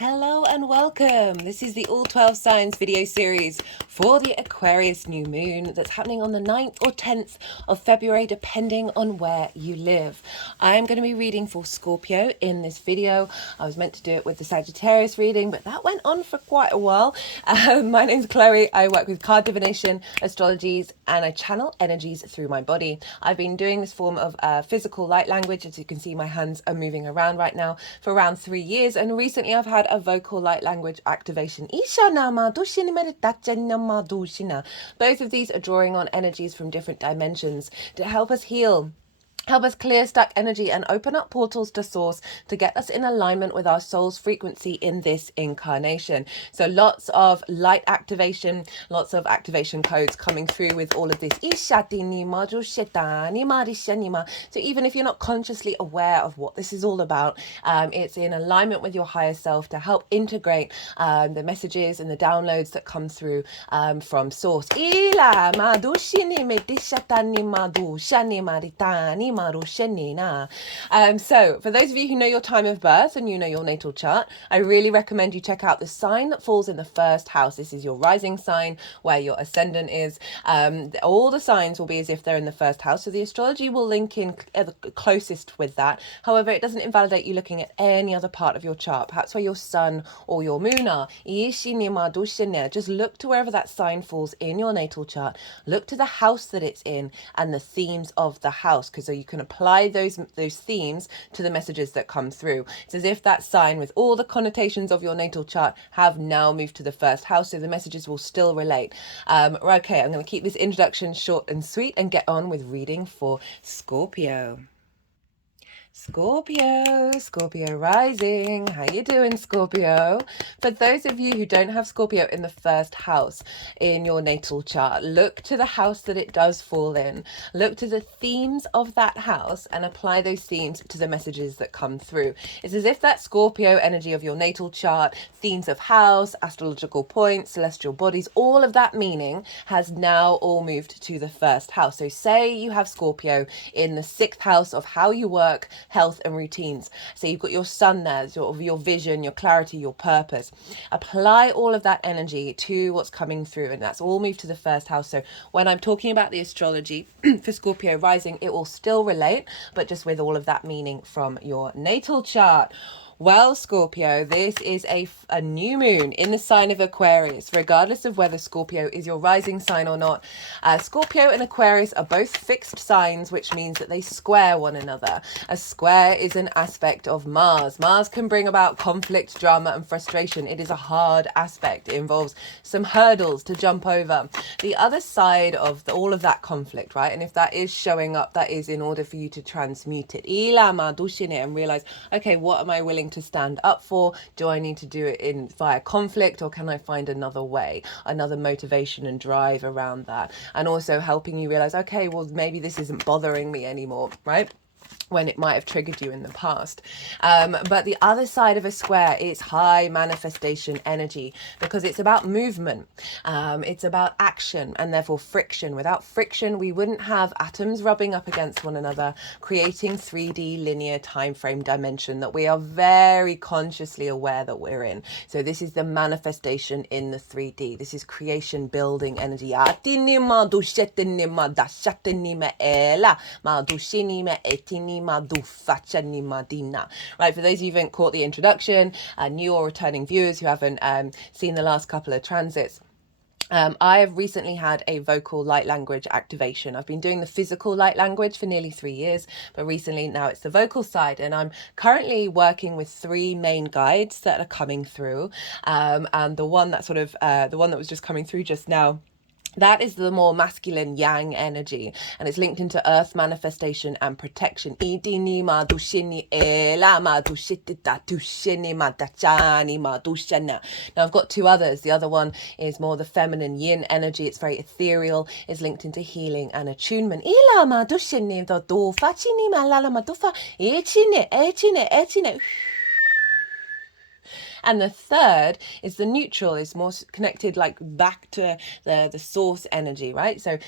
Hello and welcome. This is the All 12 Signs video series for the Aquarius New Moon that's happening on the 9th or 10th of February, depending on where you live. I'm going to be reading for Scorpio in this video. I was meant to do it with the Sagittarius reading, but that went on for quite a while. My name's Chloe. I work with card divination, astrologies, and I channel energies through my body. I've been doing this form of physical light language. As you can see, my hands are moving around right now for around 3 years, and recently I've had a vocal light language activation. Both of these are drawing on energies from different dimensions to help us heal, help us clear stuck energy and open up portals to source to get us in alignment with our soul's frequency in this incarnation. So lots of light activation, lots of activation codes coming through with all of this. So even if you're not consciously aware of what this is all about, it's in alignment with your higher self to help integrate the messages and the downloads that come through from source. So for those of you who know your time of birth and you know your natal chart, I really recommend you check out the sign that falls in the first house. This is your rising sign, where your ascendant is. All the signs will be as if they're in the first house, so the astrology will link in closest with that. However, it doesn't invalidate you looking at any other part of your chart, perhaps where your sun or your moon are. Just look to wherever that sign falls in your natal chart, look to the house that it's in and the themes of the house, because so you can apply those themes to the messages that come through. It's as if that sign with all the connotations of your natal chart have now moved to the first house, so the messages will still relate. Okay, I'm going to keep this introduction short and sweet and get on with reading for Scorpio. Scorpio rising. How you doing, Scorpio? For those of you who don't have Scorpio in the first house in your natal chart, look to the house that it does fall in. Look to the themes of that house and apply those themes to the messages that come through. It's as if that Scorpio energy of your natal chart, themes of house, astrological points, celestial bodies, all of that meaning has now all moved to the first house. So say you have Scorpio in the 6th house of how you work, health and routines. So you've got your sun there, sort of your vision, your clarity, your purpose. Apply all of that energy to what's coming through, and that's all moved to the first house. So when I'm talking about the astrology for Scorpio rising, it will still relate, but just with all of that meaning from your natal chart. Well, Scorpio, this is a new moon in the sign of Aquarius, regardless of whether Scorpio is your rising sign or not. Scorpio and Aquarius are both fixed signs, which means that they square one another. A square is an aspect of Mars. Mars can bring about conflict, drama, and frustration. It is a hard aspect. It involves some hurdles to jump over. The other side of all of that conflict, right? And if that is showing up, that is in order for you to transmute it. And realize, okay, what am I willing to stand up for? Do I need to do it via conflict, or can I find another way, another motivation and drive around that? And also helping you realize, okay, well, maybe this isn't bothering me anymore, right? When it might have triggered you in the past. But the other side of a square is high manifestation energy, because it's about movement. It's about action and therefore friction. Without friction, we wouldn't have atoms rubbing up against one another, creating 3D linear time frame dimension that we are very consciously aware that we're in. So this is the manifestation in the 3D. This is creation building energy. Right, for those of you who haven't caught the introduction, new or returning viewers who haven't seen the last couple of transits, I have recently had a vocal light language activation. I've been doing the physical light language for nearly 3 years, but recently now it's the vocal side, and I'm currently working with 3 main guides that are coming through, and the one that was just coming through just now, that is the more masculine yang energy, and it's linked into earth manifestation and protection. Now I've got 2 others. The other one is more the feminine yin energy. It's very ethereal, is linked into healing and attunement. And the third is the neutral, is more connected like back to the source energy, right? So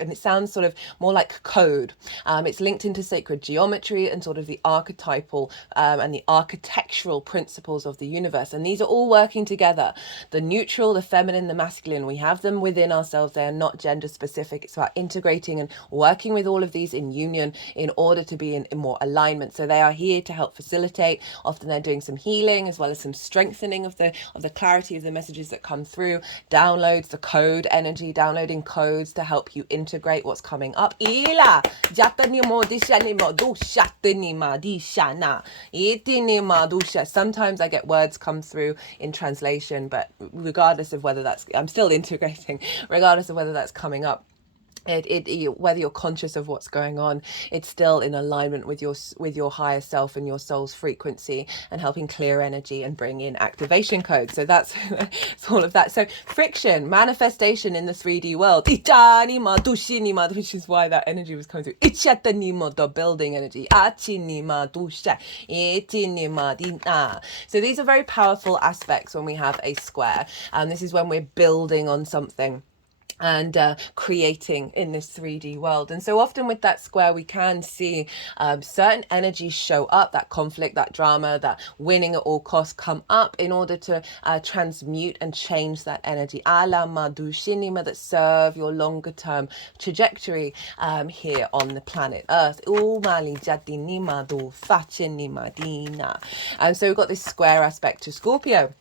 and it sounds sort of more like code. It's linked into sacred geometry and sort of the archetypal and the architectural principles of the universe. And these are all working together. The neutral, the feminine, the masculine, we have them within ourselves. They are not gender specific. It's about integrating and working with all of these in union in order to be in more alignment. So they are here to help facilitate. Often they're doing some healing as well as some strengthening of the clarity of the messages that come through. Downloads, the code energy, downloading codes to help you integrate what's coming up. Sometimes I get words come through in translation, but regardless of whether that's, I'm still integrating, regardless of whether that's coming up. Whether you're conscious of what's going on, it's still in alignment with your higher self and your soul's frequency, and helping clear energy and bring in activation codes. So that's it's all of that. So friction, manifestation in the 3D world, which is why that energy was coming through. The building energy. So these are very powerful aspects when we have a square, and this is when we're building on something and creating in this 3D world. And so often with that square we can see certain energies show up, that conflict, that drama, that winning at all costs come up in order to transmute and change that energy that serve your longer term trajectory here on the planet Earth. And so we've got this square aspect to Scorpio.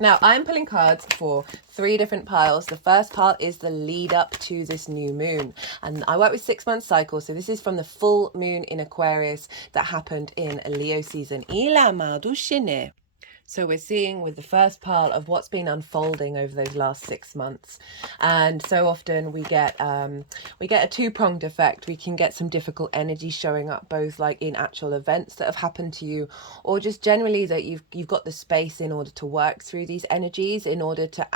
Now, I'm pulling cards for 3 different piles. The first pile is the lead up to this new moon. And I work with 6-month cycles. So this is from the full moon in Aquarius that happened in Leo season. So we're seeing with the first pile of what's been unfolding over those last 6 months. And so often we get a 2-pronged effect. We can get some difficult energy showing up, both like in actual events that have happened to you, or just generally that you've got the space in order to work through these energies, in order to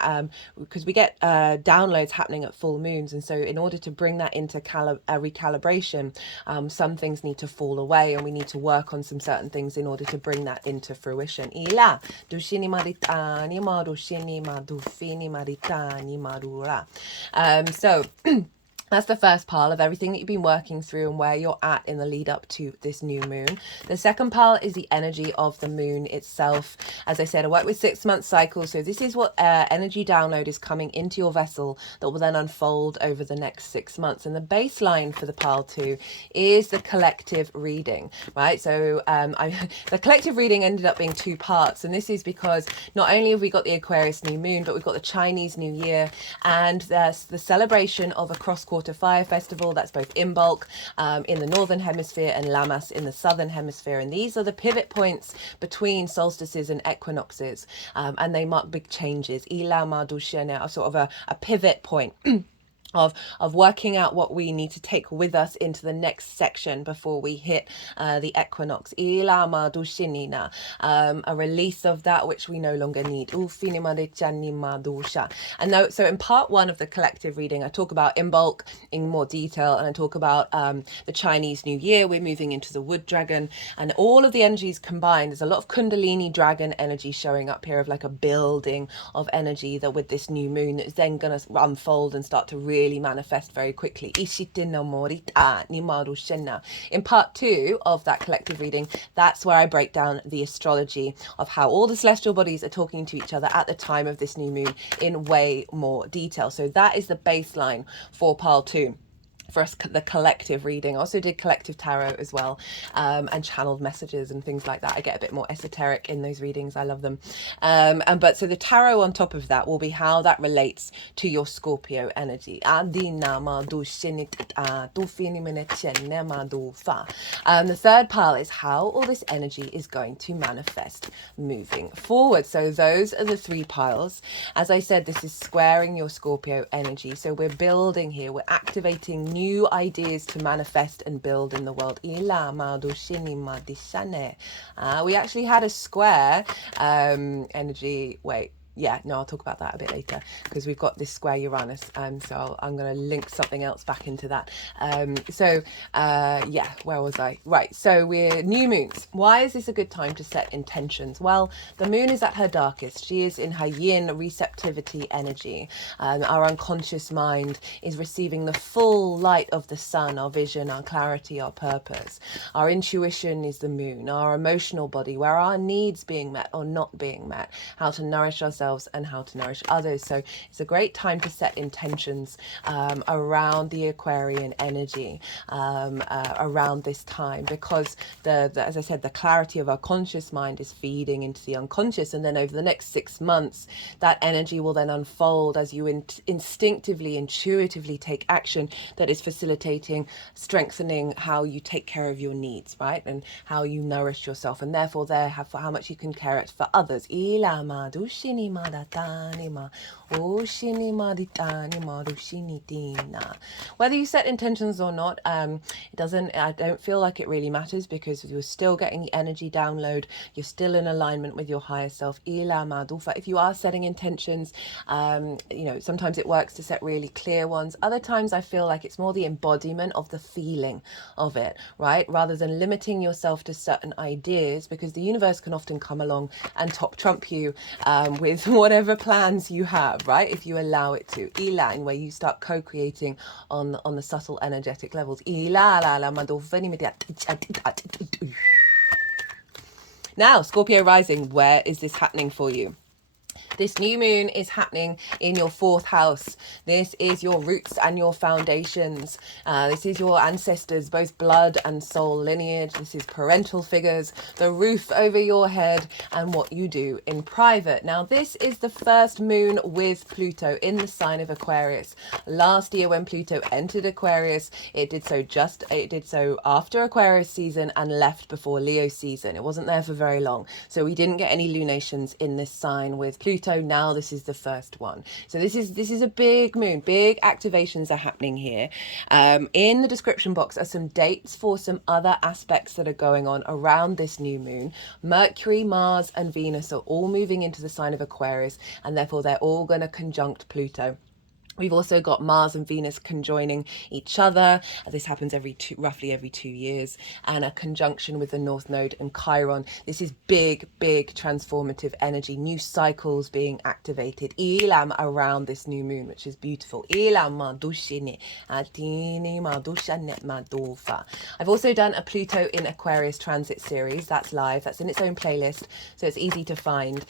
because we get downloads happening at full moons. And so in order to bring that into recalibration, some things need to fall away, and we need to work on some certain things in order to bring that into fruition. So that's the first pile of everything that you've been working through and where you're at in the lead up to this new moon. The second pile is the energy of the moon itself. As I said, I work with 6-month cycles. So this is what energy download is coming into your vessel that will then unfold over the next 6 months. And the baseline for the pile 2 is the collective reading, right? So the collective reading ended up being 2 parts. And this is because not only have we got the Aquarius New Moon, but we've got the Chinese New Year, and there's the celebration of a cross-quarter fire festival. That's both Imbolc in the northern hemisphere and Lammas in the southern hemisphere. And these are the pivot points between solstices and equinoxes, and they mark big changes. Sort of a pivot point of working out what we need to take with us into the next section before we hit the equinox. A release of that which we no longer need. And so in part 1 of the collective reading, I talk about Imbolc in more detail, and I talk about the Chinese New Year. We're moving into the wood dragon, and all of the energies combined. There's a lot of Kundalini dragon energy showing up here, of like a building of energy that with this new moon is then going to unfold and start to really manifest very quickly. In part 2 of that collective reading, that's where I break down the astrology of how all the celestial bodies are talking to each other at the time of this new moon in way more detail. So that is the baseline for pile 2. For us, the collective reading. I also did collective tarot as well, and channeled messages and things like that. I get a bit more esoteric in those readings. I love them. But so the tarot on top of that will be how that relates to your Scorpio energy. The third pile is how all this energy is going to manifest moving forward. So those are the 3 piles. As I said, this is squaring your Scorpio energy. So we're building here. We're activating new ideas to manifest and build in the world. We actually had a square energy. Wait. yeah, no, I'll talk about that a bit later because we've got this square Uranus. So I'm going to link something else back into that. Yeah, where was I? Right. So we're new moons. Why is this a good time to set intentions? Well, the moon is at her darkest. She is in her yin receptivity energy. Our unconscious mind is receiving the full light of the sun, our vision, our clarity, our purpose. Our intuition is the moon, our emotional body, where our needs being met or not being met, how to nourish ourselves and how to nourish others. So it's a great time to set intentions around the Aquarian energy around this time, because as I said, the clarity of our conscious mind is feeding into the unconscious, and then over the next 6 months that energy will then unfold as you instinctively, intuitively take action that is facilitating, strengthening how you take care of your needs, right, and how you nourish yourself, and therefore for how much you can care it for others. Whether you set intentions or not, I don't feel like it really matters, because you're still getting the energy download. You're still in alignment with your higher self. If you are setting intentions, sometimes it works to set really clear ones. Other times I feel like it's more the embodiment of the feeling of it, right? Rather than limiting yourself to certain ideas, because the universe can often come along and trump you with whatever plans you have, right? If you allow it to. In where you start co-creating on the subtle energetic levels. Now, Scorpio rising, where is this happening for you? This new moon is happening in your 4th house. This is your roots and your foundations. This is your ancestors, both blood and soul lineage. This is parental figures, the roof over your head, and what you do in private. Now, this is the first moon with Pluto in the sign of Aquarius. Last year, when Pluto entered Aquarius, it did so after Aquarius season and left before Leo season. It wasn't there for very long. So we didn't get any lunations in this sign with Pluto. Now this is the first one. So this is a big moon. Big activations are happening here. In the description box are some dates for some other aspects that are going on around this new moon. Mercury, Mars and Venus are all moving into the sign of Aquarius, and therefore they're all going to conjunct Pluto. We've also got Mars and Venus conjoining each other. This happens roughly every 2 years, and a conjunction with the North Node and Chiron. This is big transformative energy, new cycles being activated around this new moon, which is beautiful. I've also done a Pluto in Aquarius transit series. That's live. That's in its own playlist, so it's easy to find,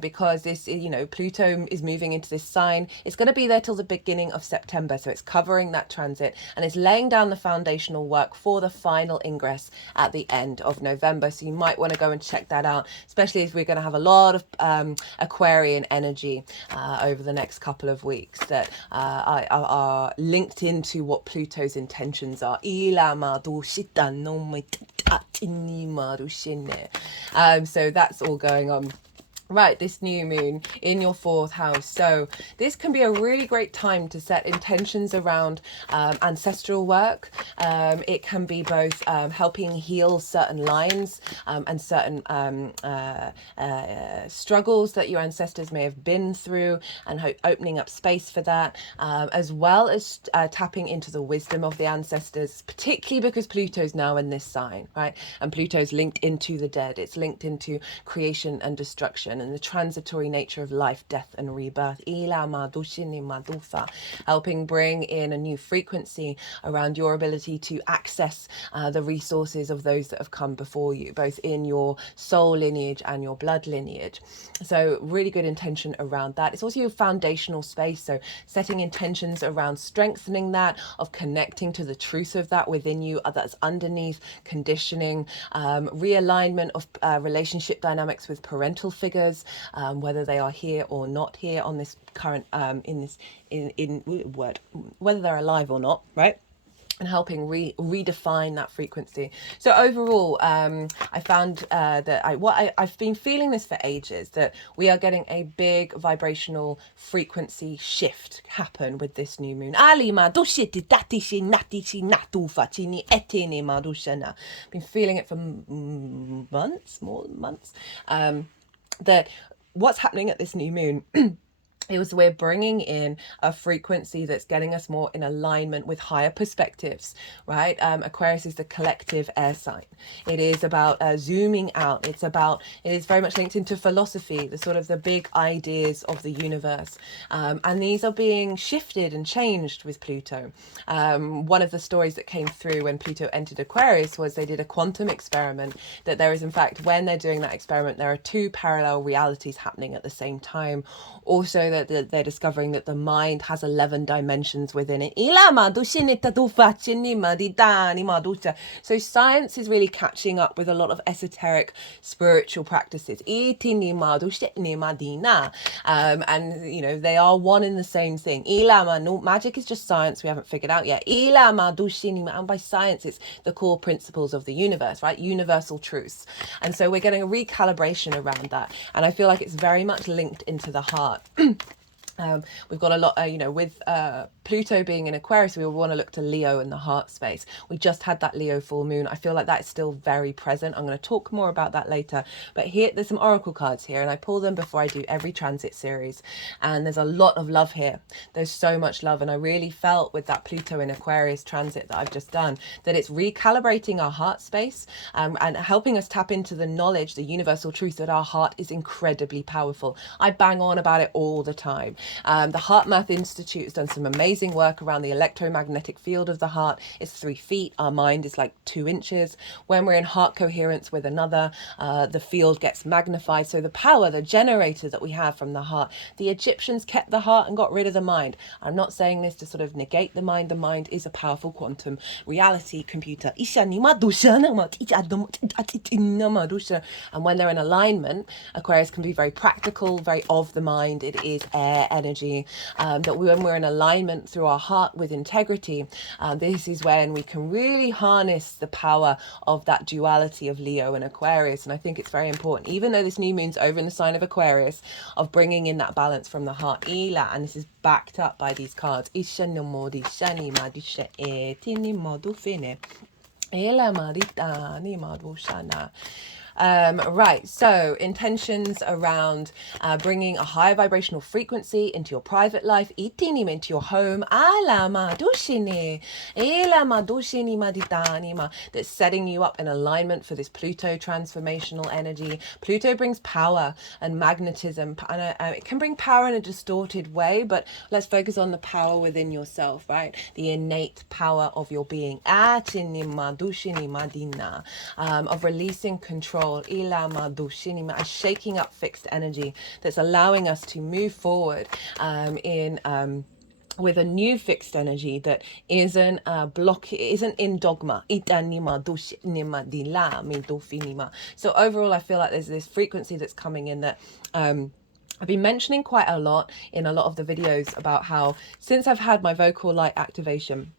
because this, Pluto is moving into this sign. It's going to be there till the beginning of September, so it's covering that transit and it's laying down the foundational work for the final ingress at the end of November. So you might want to go and check that out, especially if we're going to have a lot of Aquarian energy over the next couple of weeks that are linked into what Pluto's intentions are. So that's all going on. Right, this new moon in your 4th house. So this can be a really great time to set intentions around ancestral work. It can be both helping heal certain lines and certain struggles that your ancestors may have been through, and opening up space for that, as well as tapping into the wisdom of the ancestors, particularly because Pluto's now in this sign, right? And Pluto's linked into the dead. It's linked into creation and destruction and the transitory nature of life, death and rebirth. Helping bring in a new frequency around your ability to access the resources of those that have come before you, both in your soul lineage and your blood lineage. So really good intention around that. It's also your foundational space, so setting intentions around strengthening that, of connecting to the truth of that within you, that's underneath conditioning, realignment of relationship dynamics with parental figures, whether they are here or not here on this current whether they're alive or not, right? And helping redefine that frequency. So overall, I found that I've been feeling this for ages, that we are getting a big vibrational frequency shift happen with this new moon. Been feeling it for months, more than months. That what's happening at this new moon we're bringing in a frequency that's getting us more in alignment with higher perspectives, right? Aquarius is the collective air sign. It is about zooming out. It is very much linked into philosophy, the sort of the big ideas of the universe. And these are being shifted and changed with Pluto. One of the stories that came through when Pluto entered Aquarius was they did a quantum experiment, that there is, in fact, when they're doing that experiment, there are two parallel realities happening at the same time. Also, that they're discovering that the mind has 11 dimensions within it. So science is really catching up with a lot of esoteric spiritual practices. And you know, they are one in the same thing. Magic is just science we haven't figured out yet. And by science, it's the core principles of the universe, right? Universal truths. And so we're getting a recalibration around that. And I feel like it's very much linked into the heart. We've got a lot, you know, with Pluto being in Aquarius, we want to look to Leo in the heart space. We just had that Leo full moon. I feel like that is still very present. I'm going to talk more about that later. But here, there's some oracle cards here, and I pull them before I do every transit series. And there's a lot of love here. There's so much love. And I really felt with that Pluto in Aquarius transit that I've just done, that it's recalibrating our heart space and helping us tap into the knowledge, the universal truth that our heart is incredibly powerful. I bang on about it all the time. The Heart Math Institute has done some amazing work around the electromagnetic field of the heart. It's 3 feet. Our mind is like 2 inches. When we're in heart coherence with another, the field gets magnified. So the power, the generator that we have from the heart, the Egyptians kept the heart and got rid of the mind. I'm not saying this to sort of negate the mind. The mind is a powerful quantum reality computer. And when they're in alignment, Aquarius can be very practical, very of the mind. It is air energy. That when we're in alignment through our heart with integrity, this is when we can really harness the power of that duality of Leo and Aquarius. And I think it's very important, even though this new moon's over in the sign of Aquarius, of bringing in that balance from the heart. And this is backed up by these cards. Right, so intentions around bringing a higher vibrational frequency into your private life, into your home, that's setting you up in alignment for this Pluto transformational energy. Pluto brings power and magnetism, and it can bring power in a distorted way, but let's focus on the power within yourself, right? The innate power of your being, of releasing control, shaking up fixed energy that's allowing us to move forward with a new fixed energy that isn't isn't in dogma. So overall, I feel like there's this frequency that's coming in that I've been mentioning quite a lot in a lot of the videos about how since I've had my vocal light activation,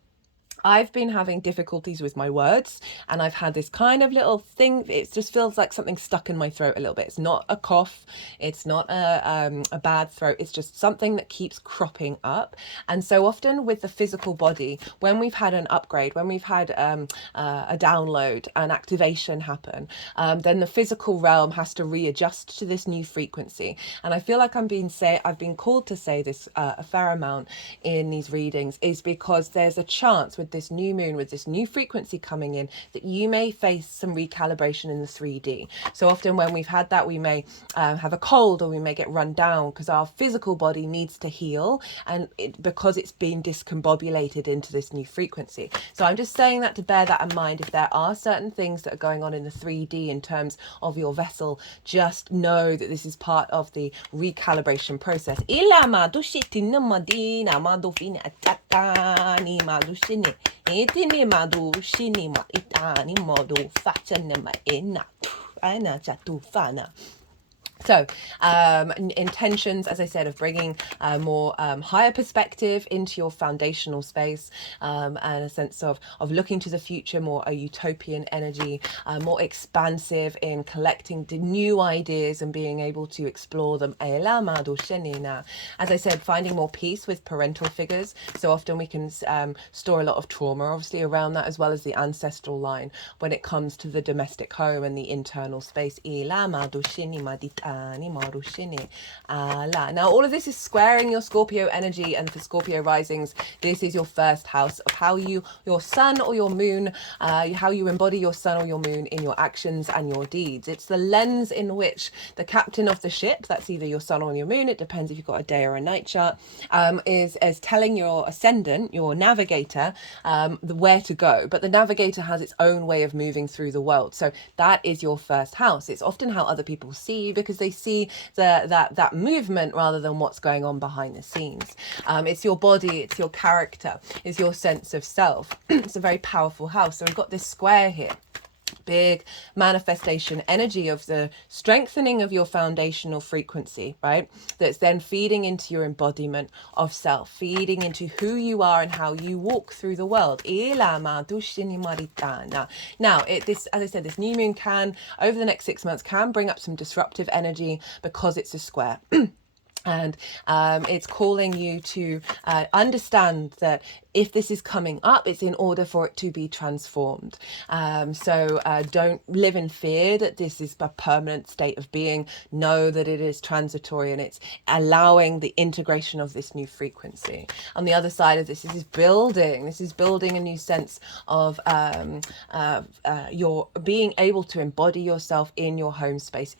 I've been having difficulties with my words, and I've had this kind of little thing. It just feels like something stuck in my throat a little bit. It's not a cough. It's not a bad throat. It's just something that keeps cropping up. And so often with the physical body, when we've had an upgrade, when we've had a download, an activation happen, then the physical realm has to readjust to this new frequency. And I feel like I've been called to say this a fair amount in these readings, is because there's a chance with this new moon, with this new frequency coming in, that you may face some recalibration in the 3D. So often when we've had that, we may have a cold, or we may get run down because our physical body needs to heal, and because it's been discombobulated into this new frequency. So I'm just saying that to bear that in mind. If there are certain things that are going on in the 3D in terms of your vessel, just know that this is part of the recalibration process. So intentions, as I said, of bringing more higher perspective into your foundational space, and a sense of looking to the future, more a utopian energy, more expansive in collecting new ideas and being able to explore them. As I said, finding more peace with parental figures. So often we can store a lot of trauma, obviously, around that, as well as the ancestral line when it comes to the domestic home and the internal space. Now, all of this is squaring your Scorpio energy, and for Scorpio risings, this is your first house of how your sun or your moon, how you embody your sun or your moon in your actions and your deeds. It's the lens in which the captain of the ship, that's either your sun or your moon, it depends if you've got a day or a night chart, is telling your ascendant, your navigator, where to go. But the navigator has its own way of moving through the world. So that is your first house. It's often how other people see you, because they see that movement rather than what's going on behind the scenes. It's your body, it's your character, it's your sense of self. It's a very powerful house. So we've got this square here. Big manifestation energy of the strengthening of your foundational frequency, right? That's then feeding into your embodiment of self, feeding into who you are and how you walk through the world. Now, this, as I said, this new moon can, over the next 6 months, can bring up some disruptive energy because it's a square. And it's calling you to understand that if this is coming up, it's in order for it to be transformed. So don't live in fear that this is a permanent state of being. Know that it is transitory, and it's allowing the integration of this new frequency. On the other side of this, this is building a new sense of your being able to embody yourself in your home space.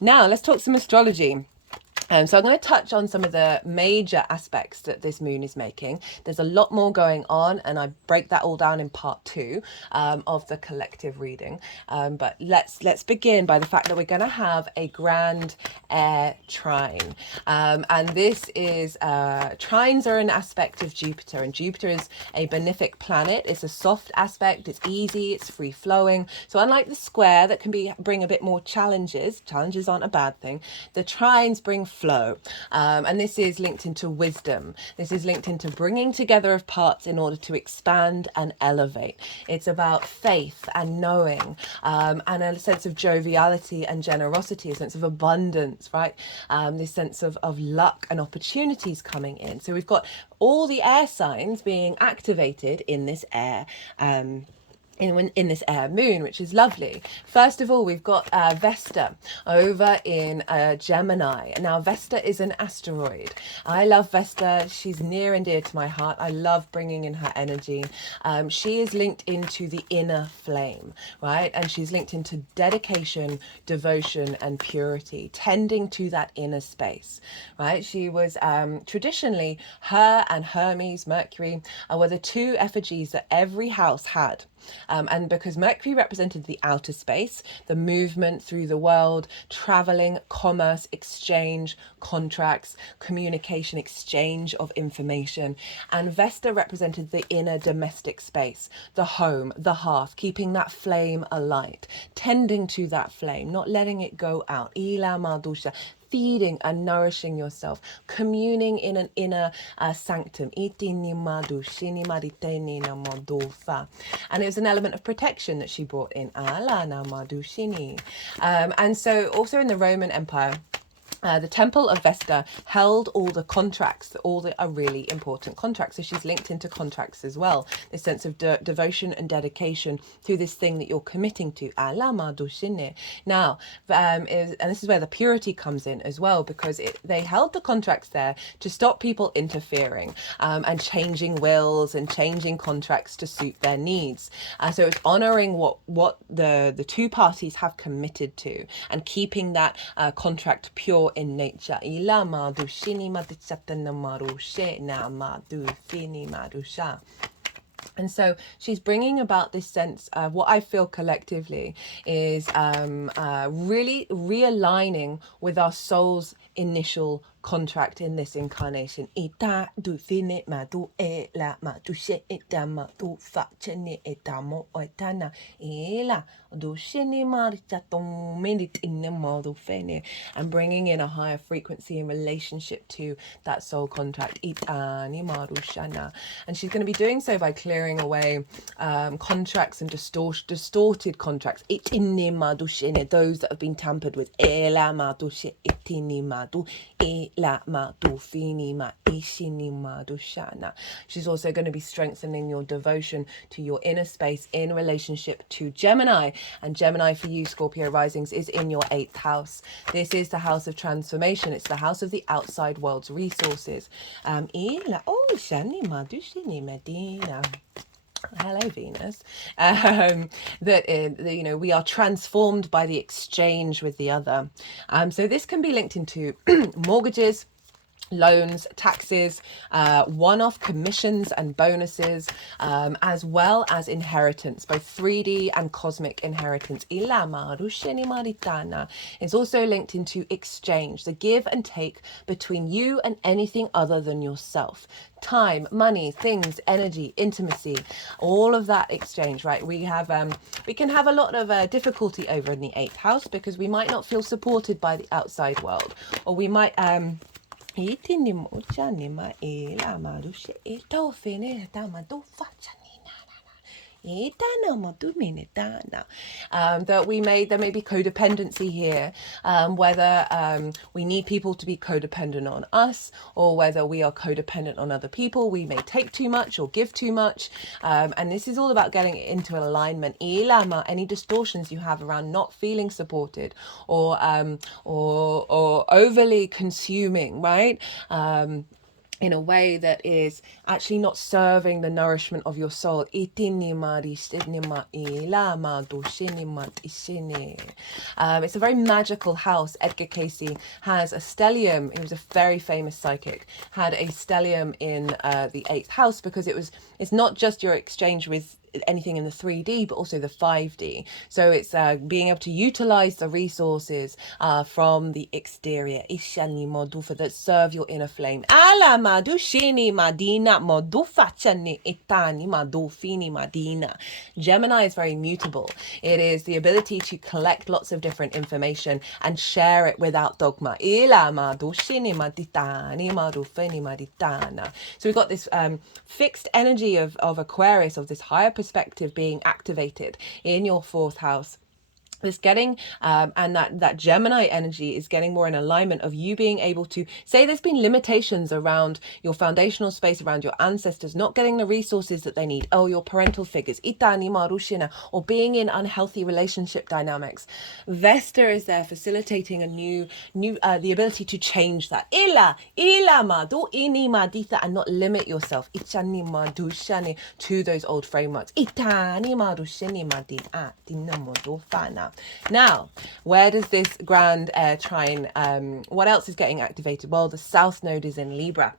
Now let's talk some astrology. So I'm going to touch on some of the major aspects that this moon is making. There's a lot more going on, and I break that all down in part 2 of the collective reading. But let's begin by the fact that we're going to have a grand air trine. And this is, trines are an aspect of Jupiter, and Jupiter is a benefic planet. It's a soft aspect, it's easy, it's free flowing. So unlike the square that can bring a bit more challenges aren't a bad thing, the trines bring flow, and this is linked into wisdom. This is linked into bringing together of parts in order to expand and elevate. It's about faith and knowing, and a sense of joviality and generosity, a sense of abundance, right? This sense of luck and opportunities coming in. So we've got all the air signs being activated in this air in this air moon, which is lovely. First of all, we've got Vesta over in Gemini. Now, Vesta is an asteroid. I love Vesta. She's near and dear to my heart. I love bringing in her energy. She is linked into the inner flame, right? And she's linked into dedication, devotion, and purity, tending to that inner space, right? She was traditionally, her and Hermes, Mercury, were the two effigies that every house had. And because Mercury represented the outer space, the movement through the world, traveling, commerce, exchange, contracts, communication, exchange of information, and Vesta represented the inner domestic space, the home, the hearth, keeping that flame alight, tending to that flame, not letting it go out. Ila Madusha, feeding and nourishing yourself, communing in an inner sanctum. And it was an element of protection that she brought in. And so also in the Roman Empire, the temple of Vesta held all the contracts, all the really important contracts. So she's linked into contracts as well. This sense of devotion and dedication to this thing that you're committing to. Now, and this is where the purity comes in as well, because they held the contracts there to stop people interfering and changing wills and changing contracts to suit their needs. So it's honoring what the two parties have committed to and keeping that contract pure in nature. And so she's bringing about this sense of what I feel collectively is really realigning with our soul's initial contract in this incarnation. And bringing in a higher frequency in relationship to that soul contract. And she's going to be doing so by clearing away contracts and distorted contracts. Those that have been tampered with. ila ma du fini ma ishini ma du shana. She's also going to be strengthening your devotion to your inner space in relationship to Gemini. And Gemini for you, Scorpio risings, is in your 8th house. This is the house of transformation. It's the house of the outside world's resources. Shani ma du shini medina. Hello, Venus. We are transformed by the exchange with the other. So this can be linked into mortgages, loans, taxes, one-off commissions and bonuses, as well as inheritance, both 3D and cosmic inheritance. Is also linked into exchange, the give and take between you and anything other than yourself. Time, money, things, energy, intimacy, all of that exchange, right? We can have a lot of difficulty over in the 8th house because we might not feel supported by the outside world, or we might that there may be codependency here, whether we need people to be codependent on us, or whether we are codependent on other people. We may take too much or give too much, and this is all about getting it into alignment. Any distortions you have around not feeling supported, or overly consuming, right? In a way that is actually not serving the nourishment of your soul. It's a very magical house. Edgar Cayce has a stellium. He was a very famous psychic. Had a stellium in the 8th house because it's not just your exchange with anything in the 3D, but also the 5D. So it's being able to utilize the resources from the exterior that serve your inner flame. Gemini is very mutable. It is the ability to collect lots of different information and share it without dogma. So we've got this fixed energy of Aquarius, of this higher perspective being activated in your 4th house. This getting and that Gemini energy is getting more in alignment of you being able to say there's been limitations around your foundational space, around your ancestors not getting the resources that they need, your parental figures, or being in unhealthy relationship dynamics. Vesta is there facilitating a new the ability to change that. And not limit yourself to those old frameworks. Now, where does this grand air trine, what else is getting activated? Well, the South Node is in Libra.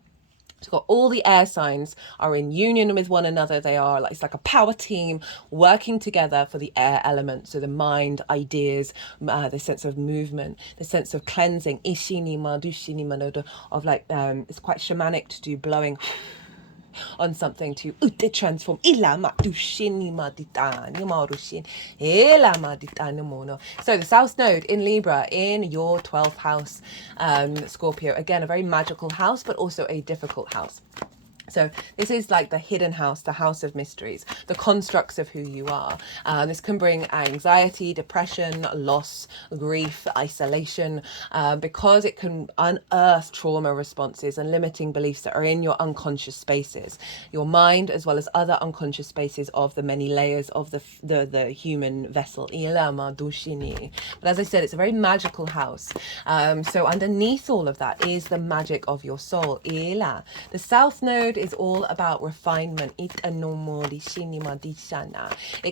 So got all the air signs are in union with one another. They are it's like a power team working together for the air element. So the mind, ideas, the sense of movement, the sense of cleansing, of it's quite shamanic to do blowing on something to transform. So the South Node in Libra in your 12th house, Scorpio, again a very magical house but also a difficult house. So this is like the hidden house, the house of mysteries, the constructs of who you are. This can bring anxiety, depression, loss, grief, isolation, because it can unearth trauma responses and limiting beliefs that are in your unconscious spaces, your mind, as well as other unconscious spaces of the many layers of the human vessel. But as I said, it's a very magical house. So underneath all of that is the magic of your soul. The South Node is all about refinement. It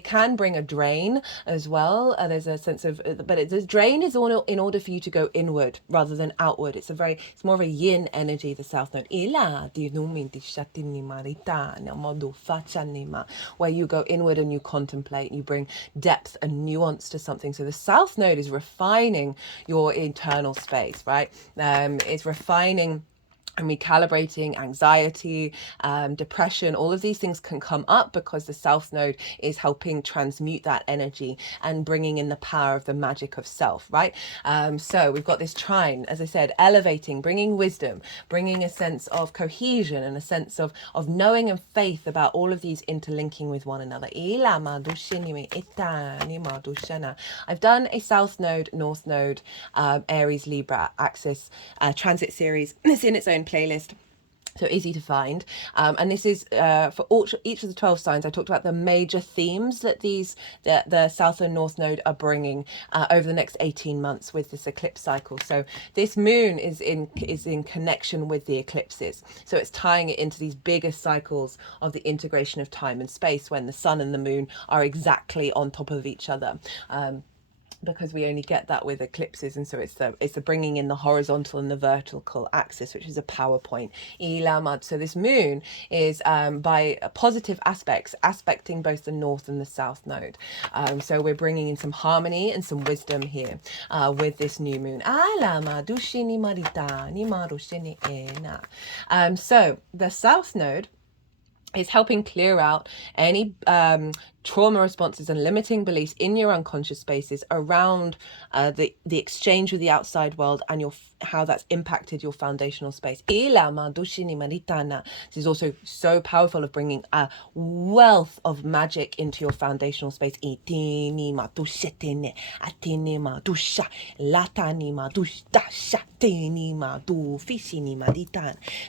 can bring a drain as well. There's a sense of, but the drain is in order for you to go inward rather than outward. It's more of a yin energy, the South Node. Where you go inward and you contemplate, you bring depth and nuance to something. So the South Node is refining your internal space, right? It's refining and recalibrating anxiety, depression. All of these things can come up because the South Node is helping transmute that energy and bringing in the power of the magic of self, right? So we've got this trine, as I said, elevating, bringing wisdom, bringing a sense of cohesion and a sense of knowing and faith about all of these interlinking with one another. I've done a South Node, North Node, Aries, Libra axis transit series. It's in its own playlist, so easy to find. And this is for each of the 12 signs. I talked about the major themes that the South and North Node are bringing over the next 18 months with this eclipse cycle. So this moon is in connection with the eclipses. So it's tying it into these bigger cycles of the integration of time and space when the sun and the moon are exactly on top of each other. Because we only get that with eclipses, and so it's the bringing in the horizontal and the vertical axis, which is a power point. So this moon is by positive aspects aspecting both the north and the south node. So we're bringing in some harmony and some wisdom here with this new moon. So the south node is helping clear out any trauma responses and limiting beliefs in your unconscious spaces around the exchange with the outside world and how that's impacted your foundational space. This is also so powerful of bringing a wealth of magic into your foundational space. So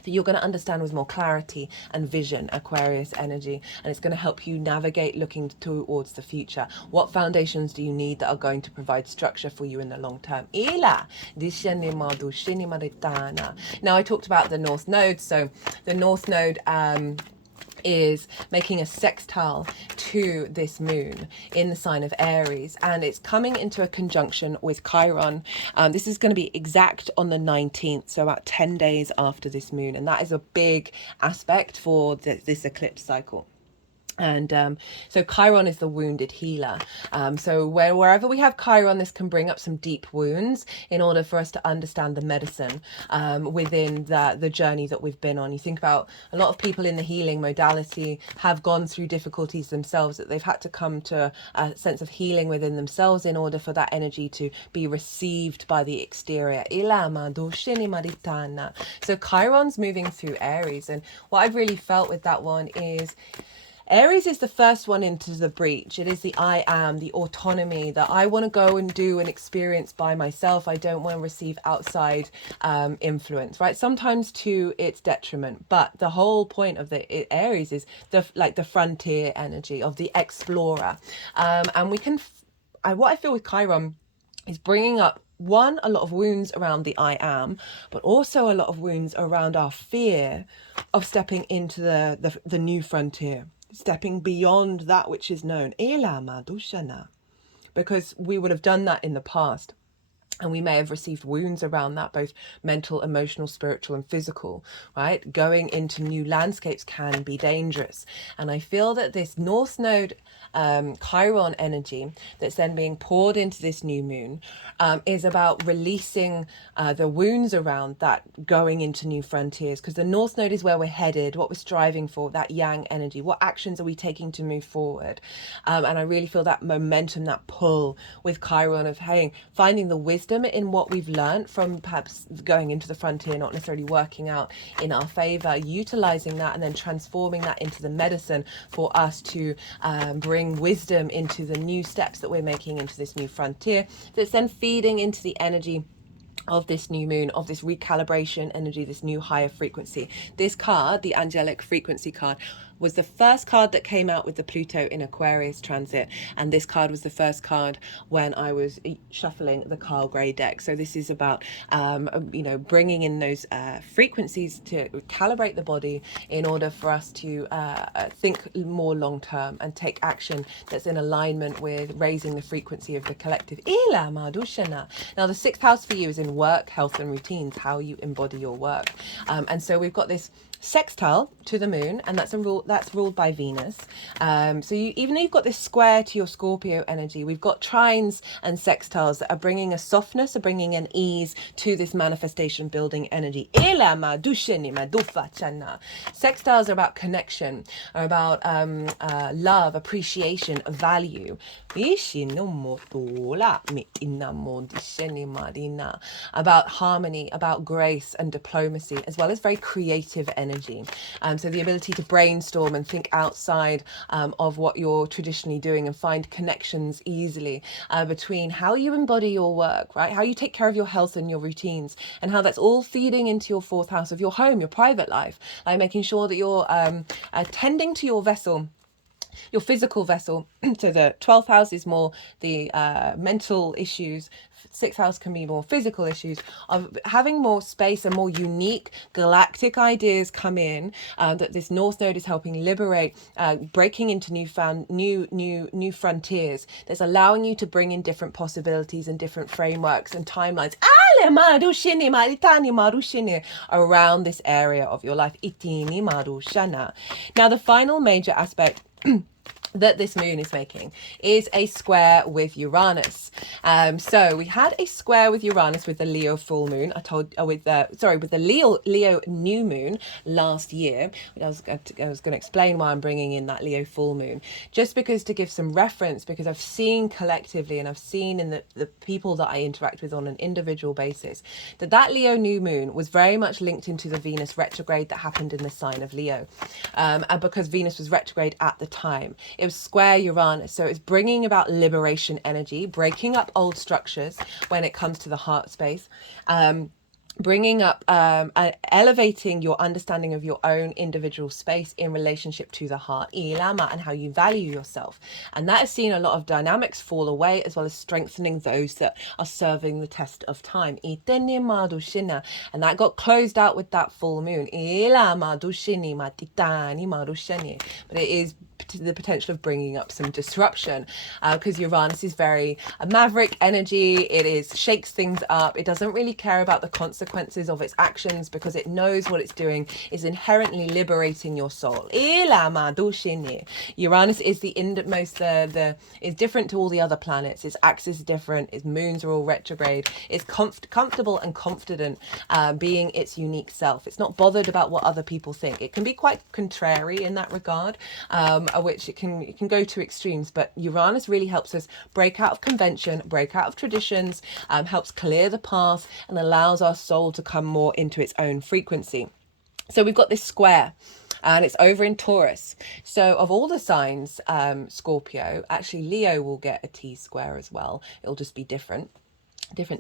you're going to understand with more clarity and vision Aquarius energy, and it's going to help you navigate looking towards the future. What foundations do you need that are going to provide structure for you in the long term? Now I talked about the North Node. So the North Node is making a sextile to this moon in the sign of Aries, and it's coming into a conjunction with Chiron. This is going to be exact on the 19th, so about 10 days after this moon, and that is a big aspect for this eclipse cycle. And so Chiron is the wounded healer. So wherever we have Chiron, this can bring up some deep wounds in order for us to understand the medicine within the journey that we've been on. You think about a lot of people in the healing modality have gone through difficulties themselves, that they've had to come to a sense of healing within themselves in order for that energy to be received by the exterior. So Chiron's moving through Aries, and what I've really felt with that one is Aries is the first one into the breach. It is the I am, the autonomy that I want to go and do and experience by myself. I don't want to receive outside influence, right? Sometimes to its detriment. But the whole point of the Aries is the frontier energy of the explorer. And we can, what I feel with Chiron is bringing up a lot of wounds around the I am, but also a lot of wounds around our fear of stepping into the new frontier, stepping beyond that which is known. Because we would have done that in the past. And we may have received wounds around that, both mental, emotional, spiritual, and physical, right? Going into new landscapes can be dangerous. And I feel that this North Node Chiron energy that's then being poured into this new moon is about releasing the wounds around that, going into new frontiers. Because the North Node is where we're headed, what we're striving for, that yang energy. What actions are we taking to move forward? And I really feel that momentum, that pull with Chiron of, hey, finding the wisdom in what we've learned from perhaps going into the frontier, not necessarily working out in our favor, utilizing that and then transforming that into the medicine for us to bring wisdom into the new steps that we're making into this new frontier, that's then feeding into the energy of this new moon, of this recalibration energy, this new higher frequency. This card, the angelic frequency card, was the first card that came out with the Pluto in Aquarius transit, and this card was the first card when I was shuffling the Carl Gray deck. So this is about bringing in those frequencies to calibrate the body in order for us to think more long term and take action that's in alignment with raising the frequency of the collective. Now the sixth house for you is in work, health and routines, how you embody your work. And so we've got this sextile to the moon, and that's ruled by Venus. So even though you've got this square to your Scorpio energy, we've got trines and sextiles that are bringing a softness, are bringing an ease to this manifestation building energy. Sextiles are about connection, are about love, appreciation, value. About harmony, about grace and diplomacy, as well as very creative energy. So the ability to brainstorm and think outside of what you're traditionally doing and find connections easily between how you embody your work, right? How you take care of your health and your routines, and how that's all feeding into your fourth house of your home, your private life, like making sure that you're tending to your vessel, your physical vessel. So the 12th house is more the mental issues. 6th house can be more physical issues of having more space and more unique galactic ideas come in, that this North Node is helping liberate, breaking into new frontiers that's allowing you to bring in different possibilities and different frameworks and timelines around this area of your life. Now the final major aspect that this moon is making is a square with Uranus. So we had a square with Uranus with the Leo full moon. With the Leo new moon last year. I was going to explain why I'm bringing in that Leo full moon, just because to give some reference, because I've seen collectively and I've seen in the people that I interact with on an individual basis that Leo new moon was very much linked into the Venus retrograde that happened in the sign of Leo, and because Venus was retrograde at the time. It was square Uranus, so it's bringing about liberation energy, breaking up old structures when it comes to the heart space, bringing up, elevating your understanding of your own individual space in relationship to the heart, and how you value yourself. And that has seen a lot of dynamics fall away, as well as strengthening those that are serving the test of time. And that got closed out with that full moon. But it is the potential of bringing up some disruption, because Uranus is very a maverick energy. It shakes things up. It doesn't really care about the consequences of its actions, because it knows what it's doing is inherently liberating your soul. Uranus is is different to all the other planets. Its axis is different. Its moons are all retrograde. It's comfortable and confident, being its unique self. It's not bothered about what other people think. It can be quite contrary in that regard, which it can go to extremes, but Uranus really helps us break out of convention, break out of traditions, helps clear the path, and allows our soul to come more into its own frequency. So we've got this square, and it's over in Taurus. So of all the signs, Scorpio, actually Leo will get a T square as well. It'll just be different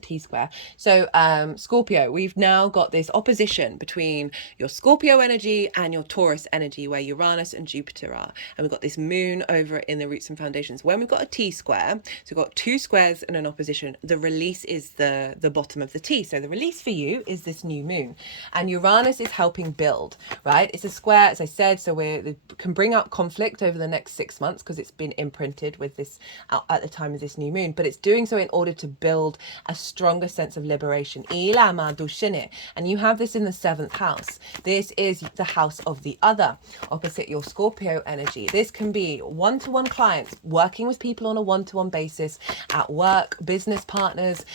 T-square. So Scorpio, we've now got this opposition between your Scorpio energy and your Taurus energy, where Uranus and Jupiter are, and we've got this moon over in the roots and foundations. When we've got a T-square, so we've got two squares and an opposition, the release is the bottom of the T. So the release for you is this new moon, and Uranus is helping build, right? It's a square, as I said, so we can bring up conflict over the next 6 months because it's been imprinted with this at the time of this new moon, but it's doing so in order to build a stronger sense of liberation. And you have this in the 7th house. This is the house of the other, opposite your Scorpio energy. This can be one-to-one clients, working with people on a one-to-one basis at work, business partners,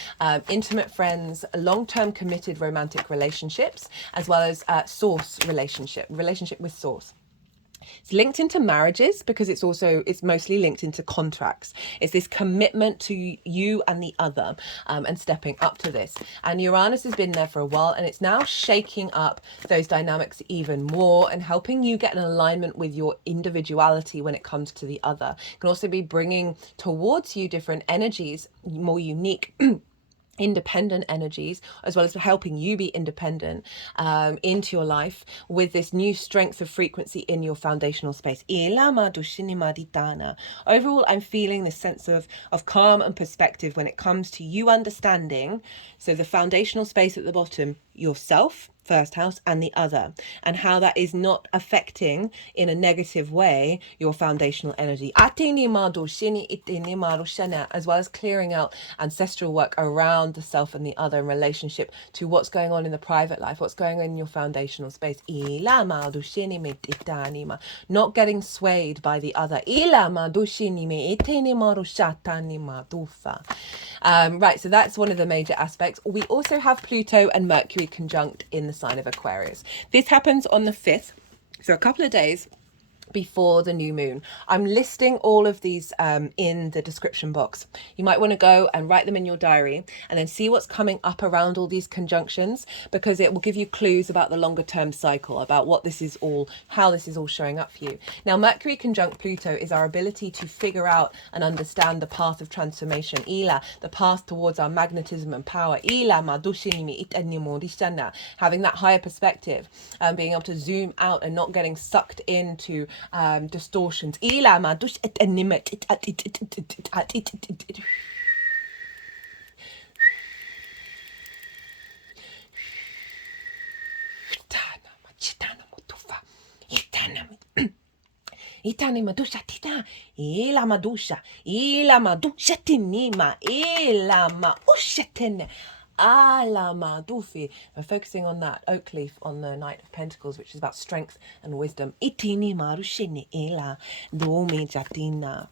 intimate friends, long-term committed romantic relationships, as well as source relationship with source. It's linked into marriages because it's mostly linked into contracts. It's this commitment to you and the other, and stepping up to this. And Uranus has been there for a while, and it's now shaking up those dynamics even more and helping you get an alignment with your individuality when it comes to the other. It can also be bringing towards you different energies, more unique independent energies, as well as helping you be independent into your life with this new strength of frequency in your foundational space. Overall, I'm feeling this sense of calm and perspective when it comes to you understanding, so the foundational space at the bottom, yourself, first house and the other, and how that is not affecting in a negative way your foundational energy, as well as clearing out ancestral work around the self and the other in relationship to what's going on in the private life, what's going on in your foundational space. Not getting swayed by the other. Right, so that's one of the major aspects. We also have Pluto and Mercury conjunct in the sign of Aquarius. This happens on the 5th, so a couple of days before the new moon. I'm listing all of these in the description box. You might want to go and write them in your diary and then see what's coming up around all these conjunctions, because it will give you clues about the longer term cycle, about what this is all, how this is all showing up for you. Now, Mercury conjunct Pluto is our ability to figure out and understand the path of transformation, the path towards our magnetism and power, having that higher perspective, being able to zoom out and not getting sucked into distortions. Itani madusha tita, ila madusha tinima, ila maushatin. Madufi. We're focusing on that oak leaf on the Knight of Pentacles, which is about strength and wisdom. Itini marushini ila dumi jatina.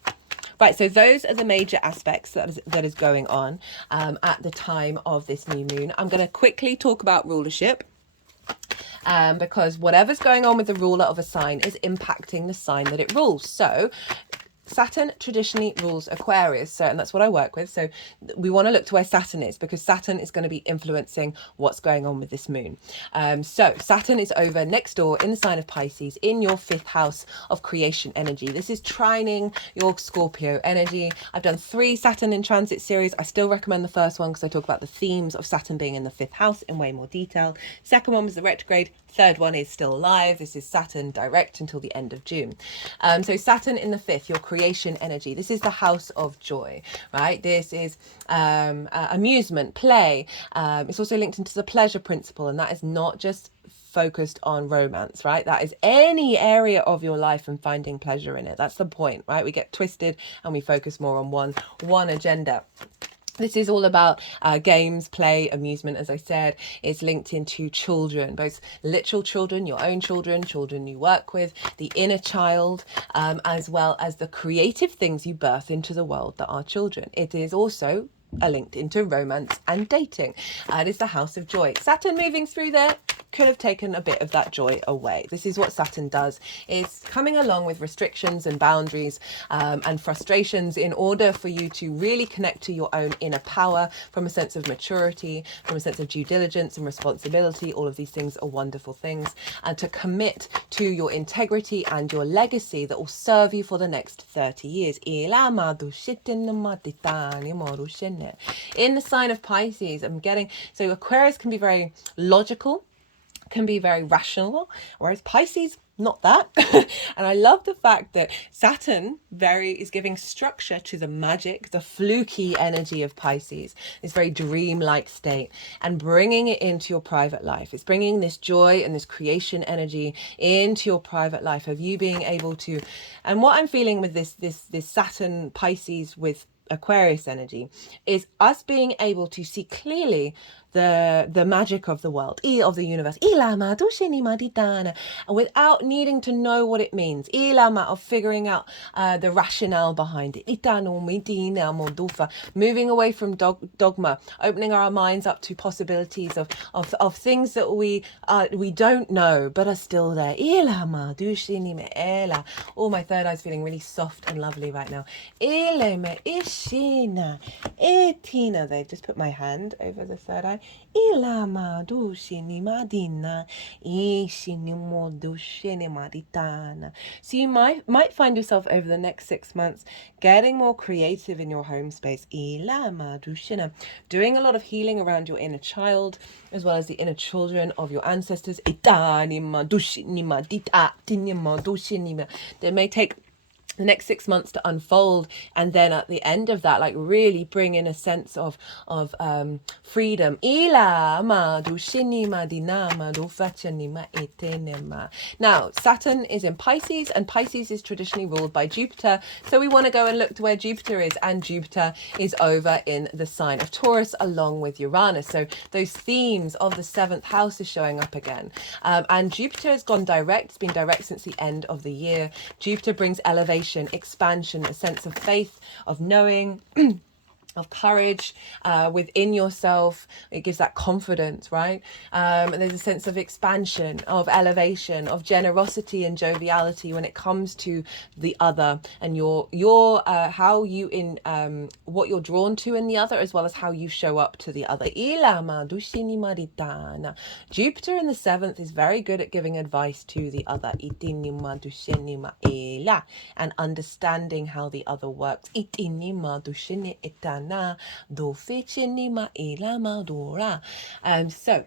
Right, so those are the major aspects that is going on at the time of this new moon. I'm going to quickly talk about rulership. Because whatever's going on with the ruler of a sign is impacting the sign that it rules. So Saturn traditionally rules Aquarius, so, and that's what I work with. So we want to look to where Saturn is, because Saturn is going to be influencing what's going on with this moon. So Saturn is over next door in the sign of Pisces, in your 5th house of creation energy. This is trining your Scorpio energy. I've done 3 Saturn in transit series. I still recommend the first one because I talk about the themes of Saturn being in the 5th house in way more detail. Second one was the retrograde. Third one is still live. This is Saturn direct until the end of June. So Saturn in the 5th, your creation energy. This is the house of joy, right? This is amusement, play. It's also linked into the pleasure principle, and that is not just focused on romance, right? That is any area of your life and finding pleasure in it. That's the point, right? We get twisted and we focus more on one agenda. This is all about games, play, amusement, as I said. It's linked into children, both literal children, your own children, children you work with, the inner child, as well as the creative things you birth into the world that are children. It is also linked into romance and dating. It is the house of joy. Saturn moving through there could have taken a bit of that joy away. This is what Saturn does. It's coming along with restrictions and boundaries and frustrations in order for you to really connect to your own inner power from a sense of maturity, from a sense of due diligence and responsibility. All of these things are wonderful things. And to commit to your integrity and your legacy that will serve you for the next 30 years. In the sign of Pisces, I'm getting, so Aquarius can be very logical, can be very rational, whereas Pisces, not that. And I love the fact that Saturn is giving structure to the magic, the fluky energy of Pisces, this very dream-like state, and bringing it into your private life. It's bringing this joy and this creation energy into your private life, of you being able to, and what I'm feeling with this Saturn Pisces with Aquarius energy is us being able to see clearly the magic of the world, of the universe, without needing to know what it means, of figuring out the rationale behind it, moving away from dogma, opening our minds up to possibilities of things that we don't know but are still there. Oh, my third eye's feeling really soft and lovely right now. They've just put my hand over the third eye. So you might find yourself over the next 6 months getting more creative in your home space, doing a lot of healing around your inner child as well as the inner children of your ancestors. They may take the next 6 months to unfold, and then at the end of that, like really bring in a sense of freedom. Now Saturn is in Pisces, and Pisces is traditionally ruled by Jupiter, so we want to go and look to where Jupiter is, and Jupiter is over in the sign of Taurus along with Uranus. So those themes of the 7th house is showing up again, and Jupiter has gone direct. It's been direct since the end of the year. Jupiter brings elevation, expansion, a sense of faith, of knowing, of courage within yourself. It gives that confidence, right? And there's a sense of expansion, of elevation, of generosity and joviality when it comes to the other, and your how you what you're drawn to in the other, as well as how you show up to the other. Jupiter in the 7th is very good at giving advice to the other, and understanding how the other works. So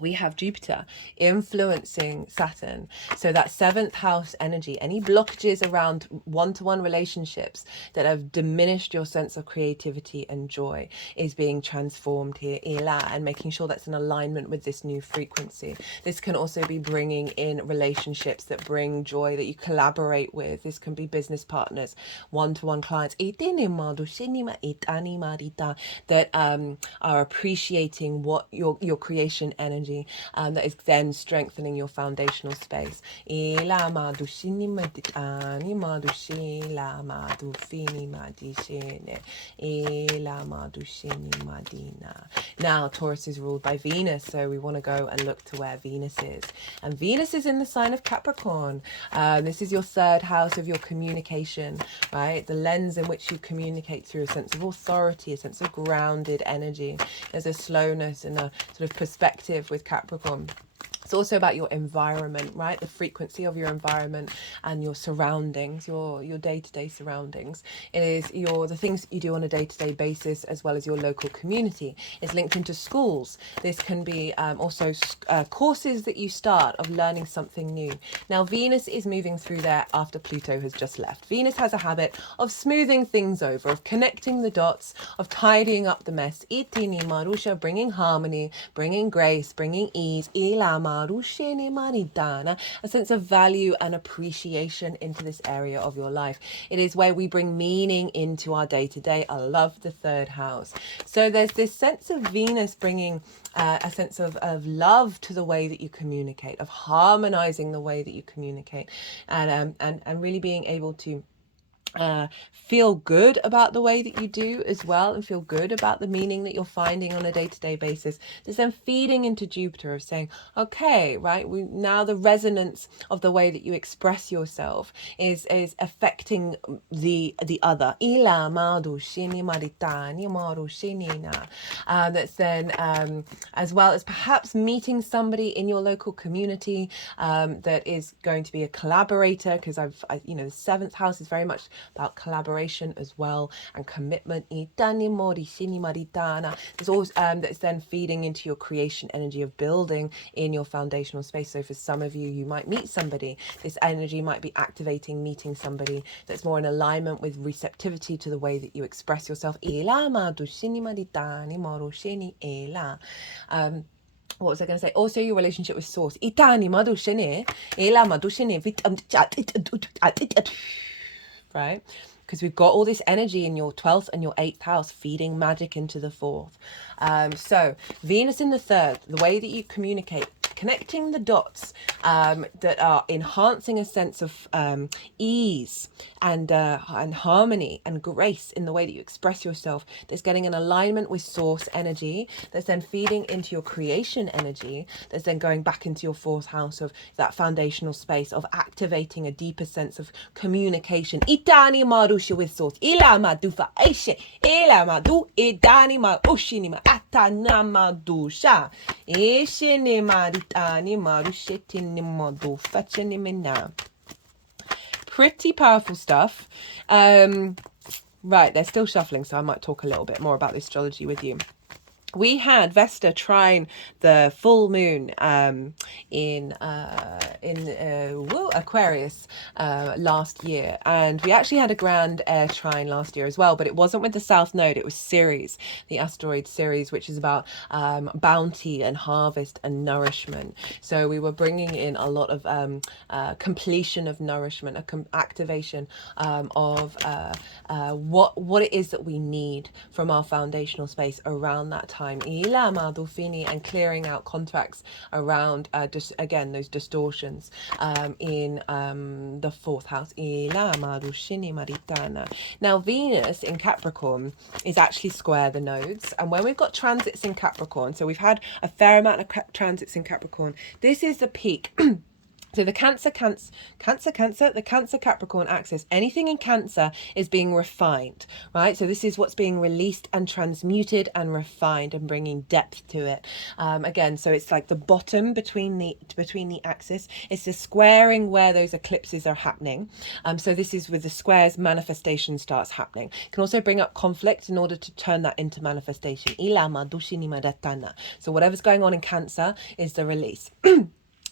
we have Jupiter influencing Saturn. So that 7th house energy, any blockages around one-to-one relationships that have diminished your sense of creativity and joy is being transformed here, and making sure that's in alignment with this new frequency. This can also be bringing in relationships that bring joy, that you collaborate with. This can be business partners, one-to-one clients that are appreciating what your creation energy, that is then strengthening your foundational space. Now Taurus is ruled by Venus, so we want to go and look to where Venus is, and Venus is in the sign of Capricorn. This is your 3rd house of your communication, right? The lens in which you communicate through, a sense of authority, a sense of grounded energy. There's a slowness and a sort of perspective with Capricorn. It's also about your environment, right? The frequency of your environment and your surroundings, your day-to-day surroundings. It is the things that you do on a day-to-day basis, as well as your local community. It's linked into schools. This can be also courses that you start of learning something new. Now Venus is moving through there after Pluto has just left. Venus has a habit of smoothing things over, of connecting the dots, of tidying up the mess. Itini Marusha, bringing harmony, bringing grace, bringing ease. A sense of value and appreciation into this area of your life. It is where we bring meaning into our day-to-day. I love the 3rd house. So there's this sense of Venus bringing a sense of love to the way that you communicate, of harmonizing the way that you communicate, and really being able to feel good about the way that you do as well, and feel good about the meaning that you're finding on a day-to-day basis. There's then feeding into Jupiter of saying, okay, right, now the resonance of the way that you express yourself is affecting the other. That's then as well as perhaps meeting somebody in your local community that is going to be a collaborator, because the 7th house is very much about collaboration as well, and commitment. There's also that's then feeding into your creation energy of building in your foundational space. So for some of you, you might meet somebody. This energy might be activating meeting somebody that's more in alignment with receptivity to the way that you express yourself. What was I going to say? Also, your relationship with Source. Right? Because we've got all this energy in your 12th and your 8th house feeding magic into the 4th. So Venus in the 3rd, the way that you communicate, connecting the dots that are enhancing a sense of ease and harmony and grace in the way that you express yourself. That's getting an alignment with source energy. That's then feeding into your creation energy. That's then going back into your 4th house of that foundational space of activating a deeper sense of communication. Itani marusha with source. Ilama dufa aishe. Ilama du idani ma ushinima atanama dusha. Ishinima ditani marushetinima du fachinimina. Pretty powerful stuff. Right, they're still shuffling, so I might talk a little bit more about the astrology with you. we had Vesta trine the full moon in Aquarius last year, and we actually had a grand air trine last year as well, but it wasn't with the South Node. It was Ceres, the asteroid Ceres, which is about bounty and harvest and nourishment. So we were bringing in a lot of completion of nourishment, activation of what it is that we need from our foundational space around that time. And clearing out contracts around again those distortions in the fourth house. Now Venus in Capricorn is actually square the nodes, and when we've got transits in Capricorn, so we've had a fair amount of transits in Capricorn, this is the peak. So the Cancer Capricorn axis, anything in Cancer is being refined, right? So this is what's being released and transmuted and refined and bringing depth to it. Again, so it's like the bottom between the axis. It's the squaring where those eclipses are happening. So this is with the squares, manifestation starts happening. It can also bring up conflict in order to turn that into manifestation. So whatever's going on in Cancer is the release.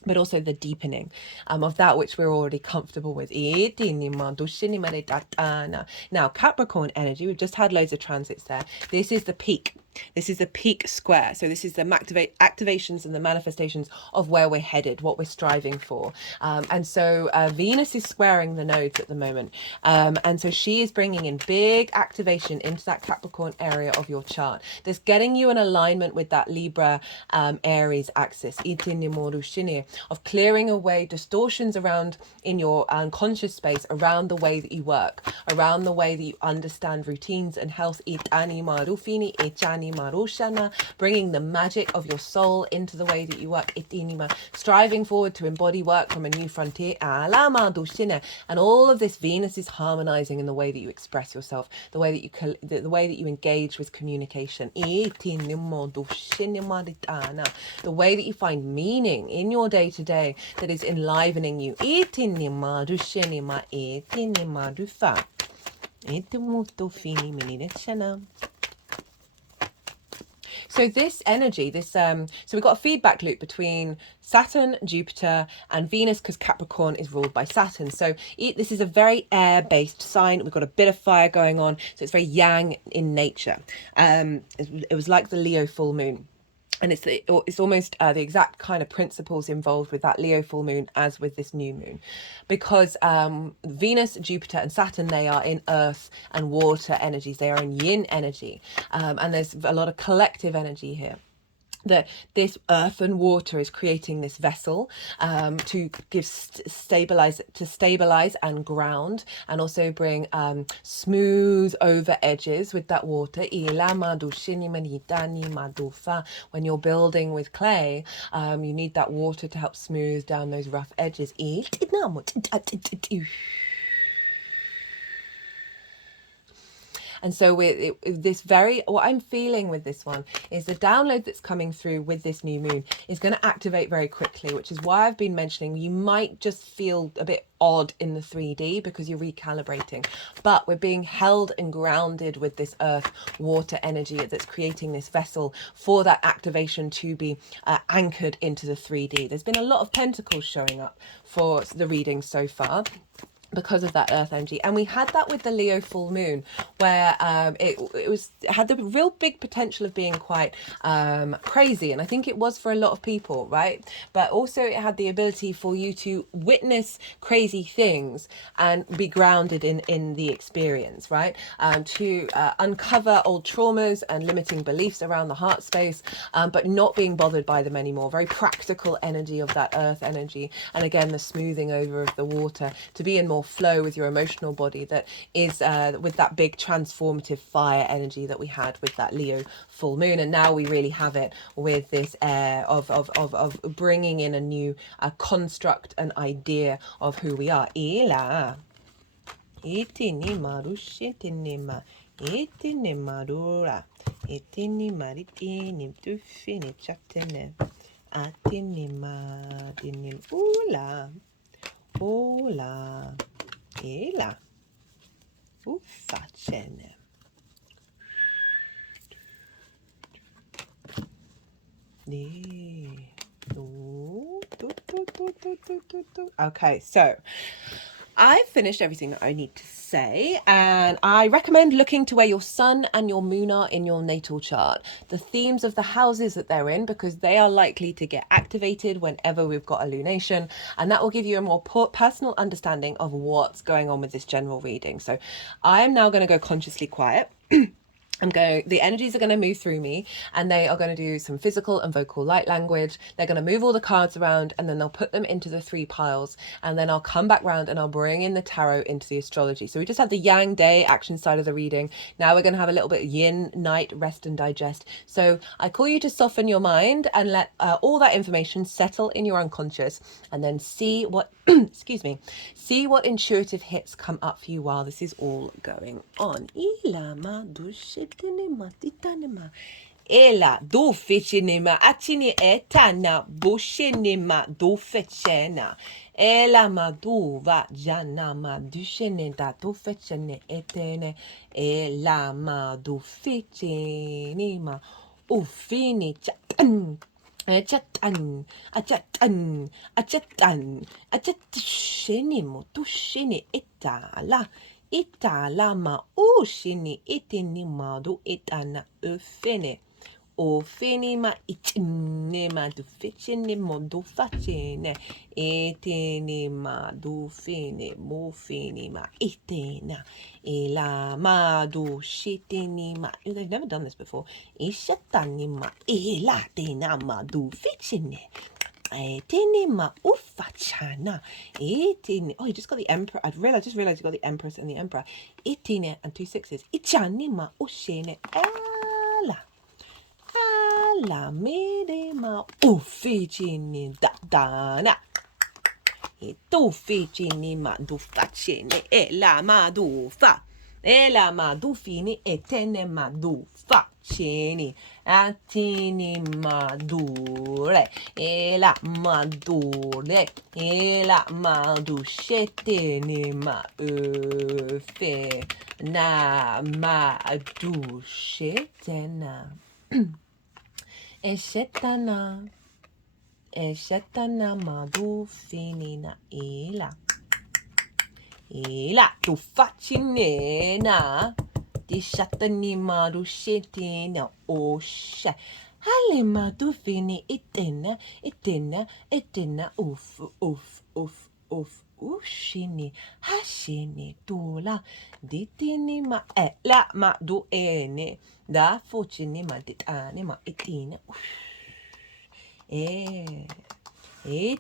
But also the deepening of that which we're already comfortable with. Now, Capricorn energy, we've just had loads of transits there. This is the peak. This is the peak square. So this is the activations and the manifestations of where we're headed, what we're striving for. And so Venus is squaring the nodes at the moment. And so she is bringing in big activation into that Capricorn area of your chart. That's getting you in alignment with that Libra Aries axis, of clearing away distortions around in your unconscious space, around the way that you work, around the way that you understand routines and health. Bringing the magic of your soul into the way that you work, striving forward to embody work from a new frontier, and all of this Venus is harmonizing in the way that you express yourself, the way that you engage with communication, the way that you find meaning in your day-to-day that is enlivening you. So this energy, so we've got a feedback loop between Saturn, Jupiter, and Venus, because Capricorn is ruled by Saturn. So this is a very air-based sign. We've got a bit of fire going on, so it's very yang in nature. It was like the Leo full moon. And it's almost the exact kind of principles involved with that Leo full moon as with this new moon, because Venus, Jupiter, and Saturn, they are in earth and water energies. They are in yin energy, and there's a lot of collective energy here. That this earth and water is creating this vessel to give stabilize and ground, and also bring smooth over edges with that water. When you're building with clay, you need that water to help smooth down those rough edges. And so with this what I'm feeling with this one is the download that's coming through with this new moon is going to activate very quickly, which is why I've been mentioning you might just feel a bit odd in the 3D because you're recalibrating. But we're being held and grounded with this earth water energy that's creating this vessel for that activation to be anchored into the 3D. There's been a lot of pentacles showing up for the readings so far, because of that earth energy. And we had that with the Leo full moon, where it had the real big potential of being quite crazy, and I think it was for a lot of people, right? But also it had the ability for you to witness crazy things and be grounded in the experience, right? To uncover old traumas and limiting beliefs around the heart space, but not being bothered by them anymore. Very practical energy of that earth energy, and again the smoothing over of the water to be in more flow with your emotional body, that is with that big transformative fire energy that we had with that Leo full moon. And now we really have it with this air of bringing in a new construct, an idea of who we are. Hola, ela, uffacene. Okay, so I've finished everything that I need to say, and I recommend looking to where your sun and your moon are in your natal chart, the themes of the houses that they're in, because they are likely to get activated whenever we've got a lunation, and that will give you a more personal understanding of what's going on with this general reading. So I am now going to go consciously quiet. The energies are going to move through me, and they are going to do some physical and vocal light language. They're going to move all the cards around, and then they'll put them into the 3 piles, and then I'll come back round and I'll bring in the tarot into the astrology. So we just had the yang day action side of the reading. Now we're going to have a little bit of yin night rest and digest. So I call you to soften your mind and let all that information settle in your unconscious, and then see what excuse me, see what intuitive hits come up for you while this is all going on. Ela do fichinima atini etana bushinima do fechena. Ela maduva jana madushene da do fechene etene. Ela madu fichinima ufini chatan. Achatan, achatan, achatan, achatushini mutushini itala ma ushini itini madu itana ufene. Ofini ma itini ma du ficini modu facine. Itini ma du fini mufini ma itina. Ila ma du shitini ma. They've never done this before. Ishatani ma ilatina ma du ficine. Etini ma ufachana. Etini. Oh, you just got the emperor. I just realized you got the empress and the emperor. Etini and 2 6s. Ichani ma ushene. Ela. La mede ma ufficini da dana. E tu ficini ma du facene e la ma du fa. E la ma du fini e tene ma du faceni. Attini ma dure. E la ma dure. E la ma du scetene ma fe. Na ma du scetena. Eshetana madu finina ila tu facinena di shatani madu shetina osha hale madu fini itena uf ushini hashini tula ditini ma la ma du ene da fucini ma ditani ma itina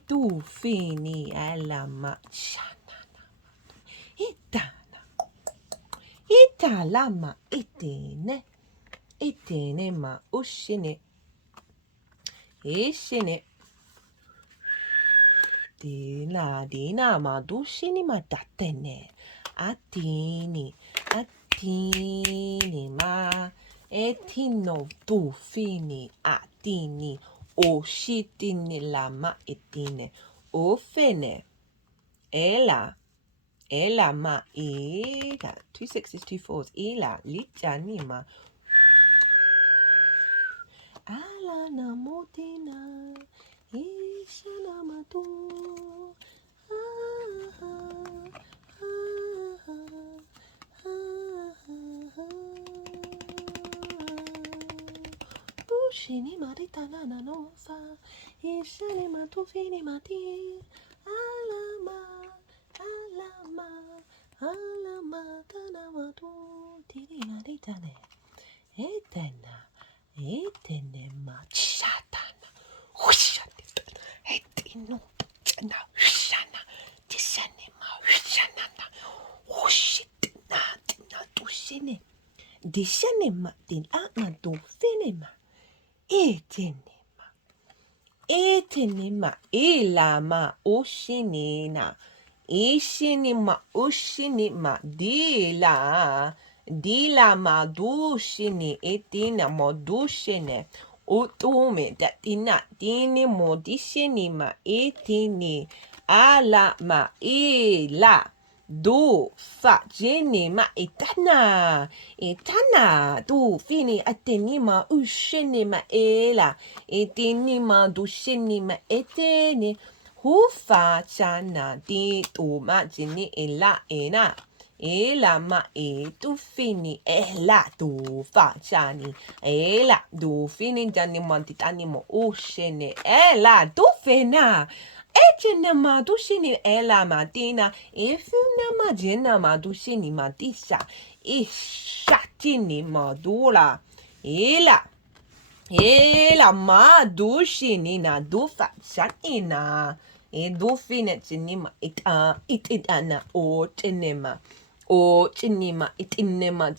tu fini alla ma shanana itala ma itene ma ushini ishini dina ma dushini ma datene atini ma etino tu fini atini o shitini la ma etine o fene ela ma ila 2 6s 2 4s ila lichani ma ala namotina ishana matu Ushini marita na no fa ishani matu fini mati alama tana matu tiri marita ne etene machatana hushati etino na hushana tisane ma hushana na hushitina tina tushine dishane ma tin ana do finema etenema ilama ushinina ishinima ushinima dila madushini etina modushine utume datina dini modishinima etini ala ma ila do fa jini ma itana do fini ateni ma ushini ma ela etini ma dushini ma eteni hu fa chana di tu ma jini ela ena ela ma tu fini ela do fa chani ela do fini jani ma titani mo ushini ela do fena Ejene madushini ela madina ifuna majena madushini madisha ishatini madula ela madushini na dufa shatina edufine chinima itana o chinima itinema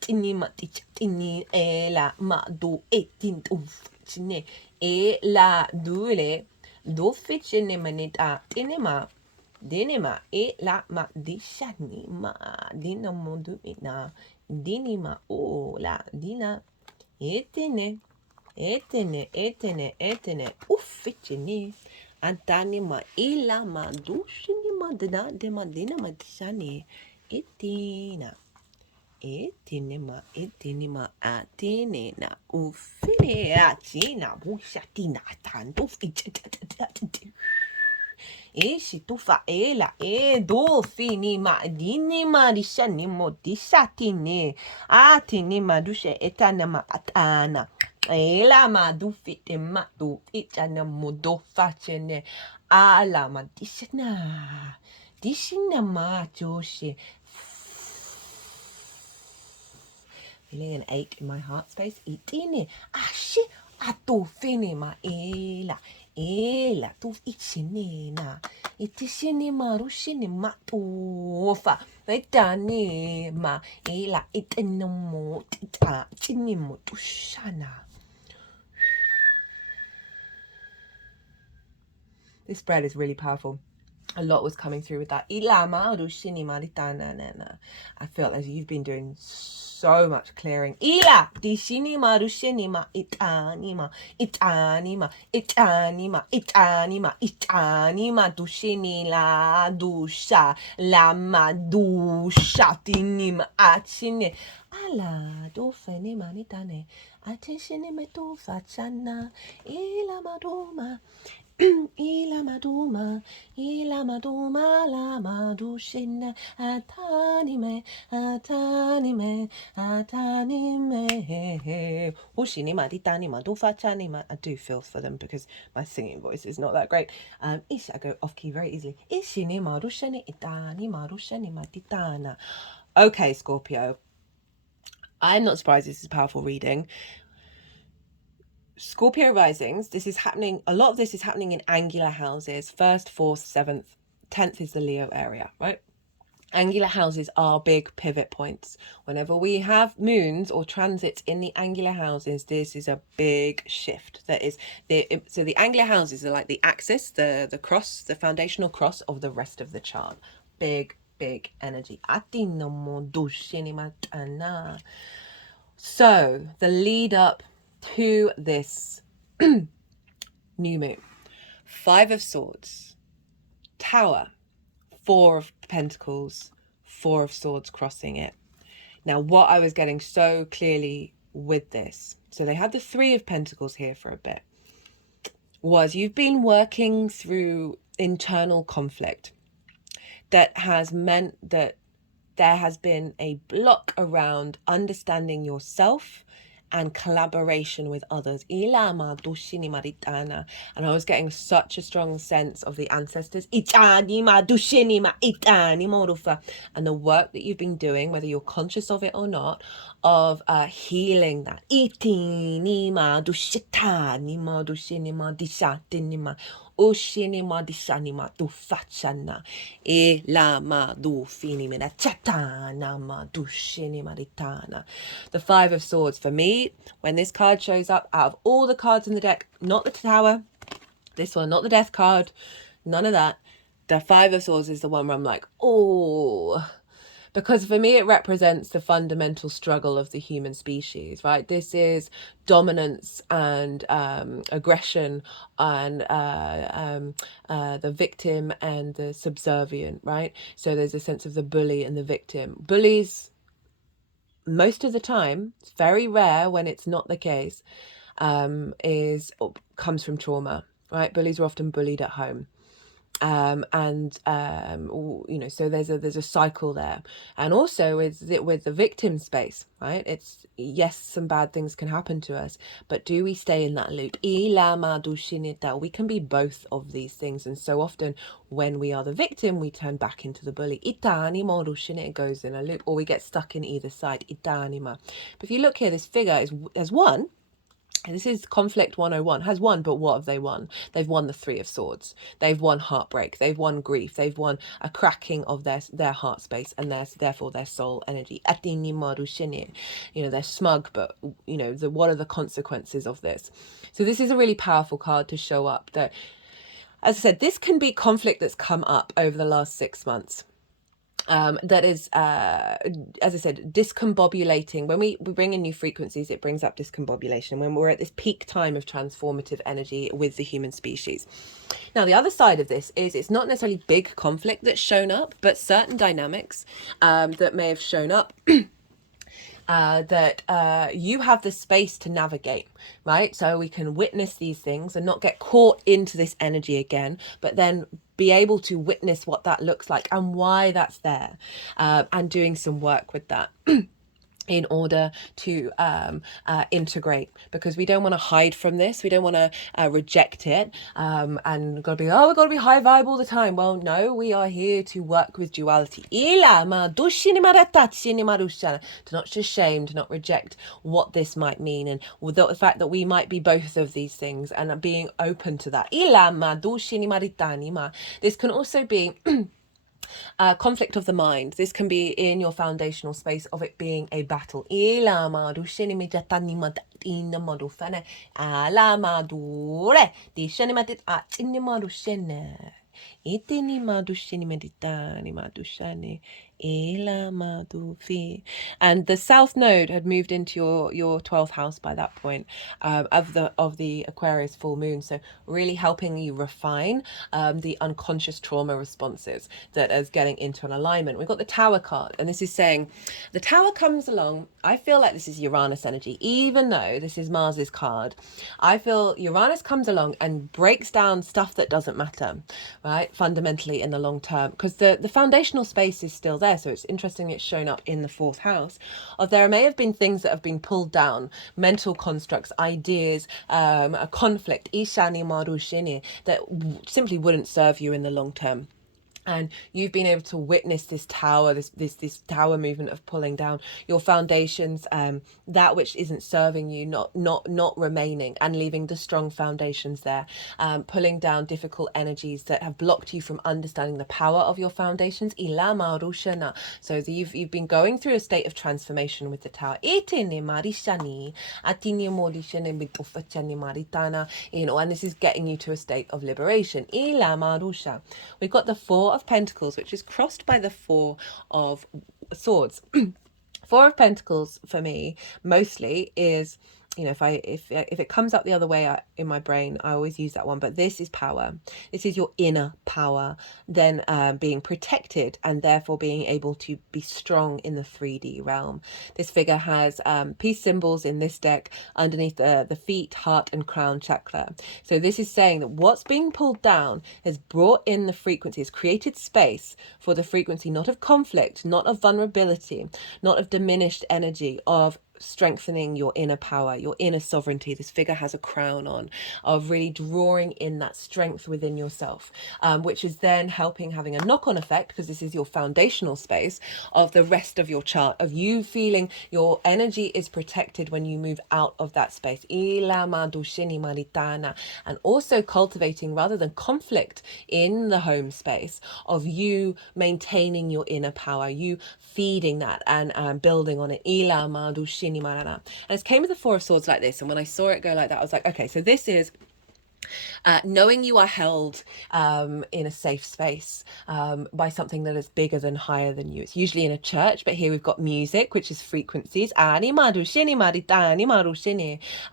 tinima tini ela madu etin chine ela dule Duffi cinema nita tinema dinema la ma dishani ma dinamo duina dinima o la dina etene ufficini antanima ila ma dushini ma dina dinama dishani etina etinema atenena ufine atina bushatina tanduf Ishi tufa ela do fini ma dini ma dishani mo dishatine atini ma dushe etana ma atana ela ma du fite ma du itana mo do facene ala ma dishina ma joshe feeling an ache in my heart space. Itine ashi atufini ma ela tu ichini na itishini ma rushini ma tufa itani ma ela itenomo tita chinimo tushana. This spread is really powerful. A lot was coming through with that. I felt as you've been doing so much clearing. Ila dishini marushini ma itanima dushini la dusha lama dusha tinima achine ala dufeni manitane atishini metu fachana ila maduma ila maduma la madushina atanime ushini maditani madufachani ma. I do feel for them because my singing voice is not that great. I go off key very easily. Ishini madushani itani madushani maditana. Okay, Scorpio, I'm not surprised this is a powerful reading. Scorpio risings, this is happening, a lot of this is happening in angular houses. 1st, 4th, 7th, 10th is the Leo area, right? Angular houses are big pivot points. Whenever we have moons or transits in the angular houses, this is a big shift. So the angular houses are like the axis, the cross, the foundational cross of the rest of the chart. Big energy. So the lead up to this new moon. 5 of Swords, Tower, 4 of Pentacles, 4 of Swords crossing it. Now, what I was getting so clearly with this, so they had the 3 of Pentacles here for a bit, was you've been working through internal conflict that has meant that there has been a block around understanding yourself and collaboration with others. And I was getting such a strong sense of the ancestors and the work that you've been doing, whether you're conscious of it or not, of healing that. Ushinima dishanima tu fachana elama du finimina chatanama du shinima ditana. The 5 of Swords for me, when this card shows up, out of all the cards in the deck, not the Tower, this one, not the Death card, none of that, the 5 of Swords is the one where I'm like, oh, because for me it represents the fundamental struggle of the human species, right? This is dominance and aggression and the victim and the subservient, right? So there's a sense of the bully and the victim. Bullies, most of the time, it's very rare when it's not the case, comes from trauma, right? Bullies are often bullied at home. So there's a cycle there. And also with the victim space, right? It's, yes, some bad things can happen to us, but do we stay in that loop? We can be both of these things, and so often when we are the victim, we turn back into the bully. It goes in a loop, or we get stuck in either side. But if you look here, this figure has won. This is conflict 101, has won, but what have they won? They've won the Three of Swords. They've won heartbreak. They've won grief. They've won a cracking of their heart space and therefore their soul energy. They're smug, but what are the consequences of this? So this is a really powerful card to show up that, as I said, this can be conflict that's come up over the last 6 months. That is, as I said, discombobulating. When we bring in new frequencies, it brings up discombobulation when we're at this peak time of transformative energy with the human species. Now, the other side of this is it's not necessarily big conflict that's shown up, but certain dynamics that may have shown up that you have the space to navigate, right? So we can witness these things and not get caught into this energy again, but then be able to witness what that looks like and why that's there, and doing some work with that. In order to integrate, because we don't want to hide from this, we don't want to reject it, and we've got to be high vibe all the time. Well, no, we are here to work with duality, to not just shame, to not reject what this might mean, and the fact that we might be both of these things, and being open to that. This can also be conflict of the mind. This can be in your foundational space of it being a battle. And the South Node had moved into your 12th house by that point, of the Aquarius full moon. So really helping you refine the unconscious trauma responses that is getting into an alignment. We've got the Tower card, and this is saying the Tower comes along. I feel like this is Uranus energy, even though this is Mars's card. I feel Uranus comes along and breaks down stuff that doesn't matter, right? Fundamentally in the long term, because the foundational space is still there. So it's interesting it's shown up in the 4th house. Of there may have been things that have been pulled down, mental constructs, ideas, a conflict, that simply wouldn't serve you in the long term. And you've been able to witness this tower, this tower movement of pulling down your foundations, that which isn't serving you, not remaining, and leaving the strong foundations there, pulling down difficult energies that have blocked you from understanding the power of your foundations. So you've been going through a state of transformation with the tower. And this is getting you to a state of liberation. We've got the 4 of Pentacles, which is crossed by the 4 of Swords. 4 of Pentacles for me mostly is, if it comes up the other way in my brain, I always use that one. But this is power. This is your inner power, then being protected and therefore being able to be strong in the 3D realm. This figure has peace symbols in this deck underneath the feet, heart, and crown chakra. So this is saying that what's being pulled down has brought in the frequency, has created space for the frequency, not of conflict, not of vulnerability, not of diminished energy, of strengthening your inner power, your inner sovereignty. This figure has a crown on, of really drawing in that strength within yourself, which is then having a knock-on effect, because this is your foundational space, of the rest of your chart, of you feeling your energy is protected when you move out of that space. And also cultivating, rather than conflict in the home space, of you maintaining your inner power, you feeding that and building on it. And it came with the 4 of Swords like this, and when I saw it go like that, I was like, okay, so this is Knowing you are held in a safe space by something that is bigger than, higher than you. It's usually in a church, but here we've got music, which is frequencies. And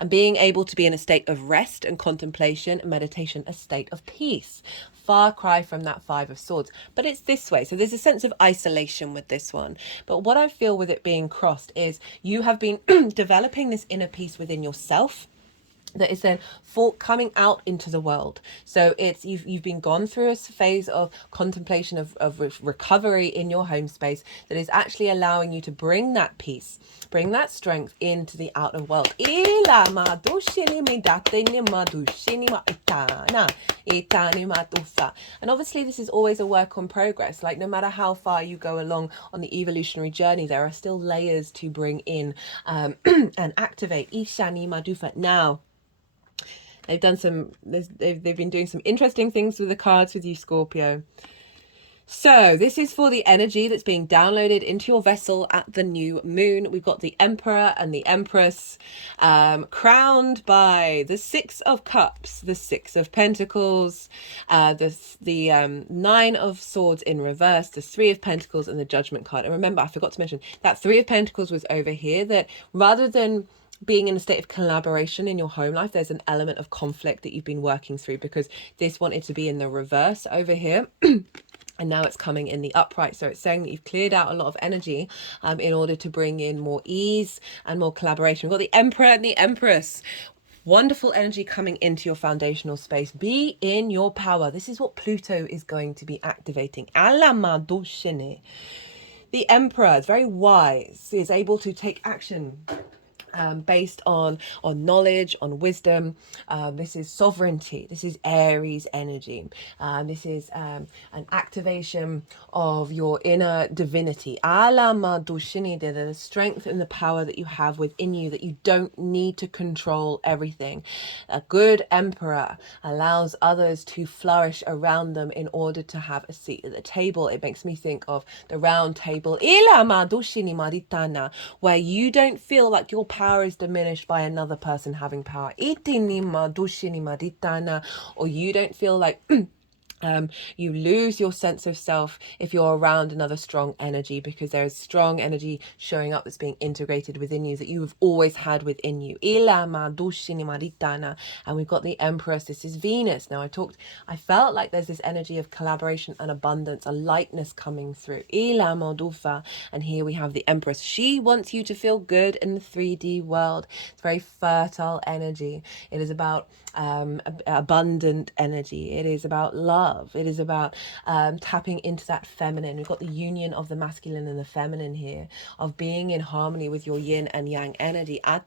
being able to be in a state of rest and contemplation and meditation, a state of peace. Far cry from that Five of Swords. But it's this way. So there's a sense of isolation with this one. But what I feel with it being crossed is you have been developing this inner peace within yourself that is then coming out into the world. So it's you've been gone through a phase of contemplation of recovery in your home space that is actually allowing you to bring that peace, bring that strength into the outer world. And obviously this is always a work on progress. Like no matter how far you go along on the evolutionary journey, there are still layers to bring in and activate. Now, they've been doing some interesting things with the cards with you, Scorpio. So this is for the energy that's being downloaded into your vessel at the new moon. We've got the Emperor and the Empress crowned by the Six of Cups, the Six of Pentacles, the Nine of Swords in reverse, the Three of Pentacles, and the Judgment card. And remember, I forgot to mention that Three of Pentacles was over here, that rather than being in a state of collaboration in your home life, there's an element of conflict that you've been working through, because this wanted to be in the reverse over here. And now it's coming in the upright. So it's saying that you've cleared out a lot of energy in order to bring in more ease and more collaboration. We've got the Emperor and the Empress. Wonderful energy coming into your foundational space. Be in your power. This is what Pluto is going to be activating. The Emperor is very wise, is able to take action based on knowledge, on wisdom. This is sovereignty. This is Aries energy. This is an activation of your inner divinity. The strength and the power that you have within you, that you don't need to control everything. A good emperor allows others to flourish around them in order to have a seat at the table. It makes me think of the round table, where you don't feel like your power is diminished by another person having power. Or you don't feel like you lose your sense of self if you're around another strong energy, because there is strong energy showing up that's being integrated within you that you have always had within you. And we've got the Empress. This is Venus. Now I felt like there's this energy of collaboration and abundance, a lightness coming through. And here we have the Empress. She wants you to feel good in the 3D world. It's very fertile energy. It is about abundant energy. It is about love. It is about tapping into that feminine. We've got the union of the masculine and the feminine here, of being in harmony with your yin and yang energy. And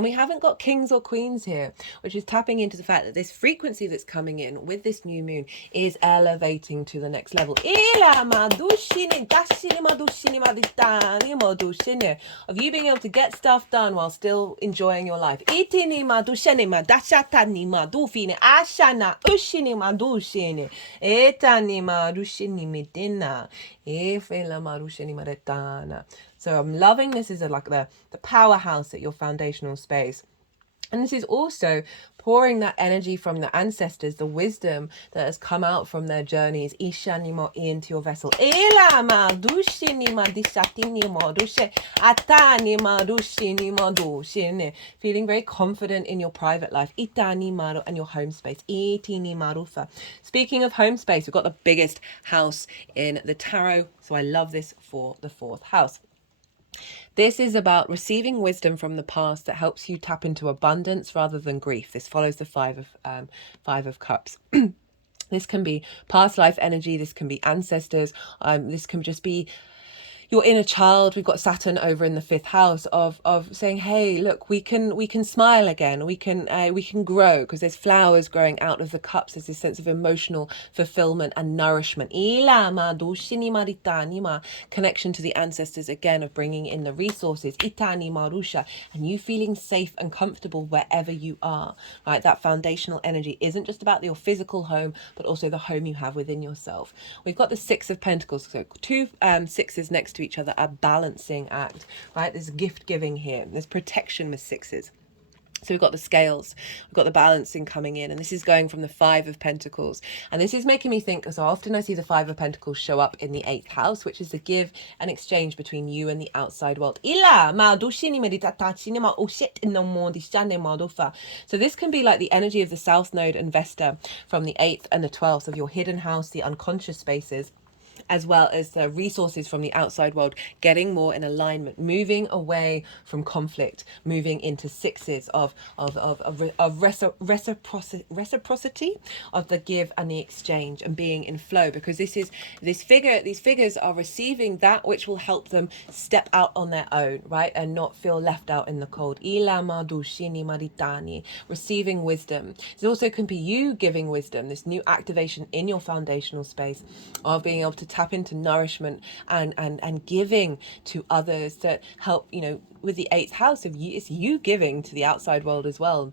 we haven't got kings or queens here, which is tapping into the fact that this frequency that's coming in with this new moon is elevating to the next level. Of you being able to get stuff done while still enjoying your life. So I'm loving this is like the powerhouse at your foundational space. And this is also pouring that energy from the ancestors, the wisdom that has come out from their journeys, into your vessel. Feeling very confident in your private life and your home space. Speaking of home space, we've got the biggest house in the tarot. So I love this for the 4th house. This is about receiving wisdom from the past that helps you tap into abundance rather than grief. This follows the Five of Cups. This can be past life energy. This can be ancestors. This can just be your inner child. We've got Saturn over in the 5th house of saying, hey, look, we can smile again. We can grow, because there's flowers growing out of the cups. There's this sense of emotional fulfillment and nourishment. Connection to the ancestors again, of bringing in the resources. And you feeling safe and comfortable wherever you are, right? That foundational energy isn't just about your physical home, but also the home you have within yourself. We've got the 6 of Pentacles. So 2 sixes next to each other, a balancing act, right? There's gift giving here. There's protection with 6s. So we've got the scales, we've got the balancing coming in, and this is going from the Five of Pentacles. And this is making me think, so often I see the Five of Pentacles show up in the 8th house, which is the give and exchange between you and the outside world. So this can be like the energy of the South Node and Vesta from the 8th and the 12th of your hidden house, the unconscious spaces, as well as the resources from the outside world getting more in alignment, moving away from conflict, moving into sixes of reciprocity of the give and the exchange, and being in flow, because these figures are receiving that which will help them step out on their own, right, and not feel left out in the cold. Receiving wisdom. It also can be you giving wisdom, this new activation in your foundational space of being able to tap into nourishment and giving to others that help, with the 8th house of you, it's you giving to the outside world as well,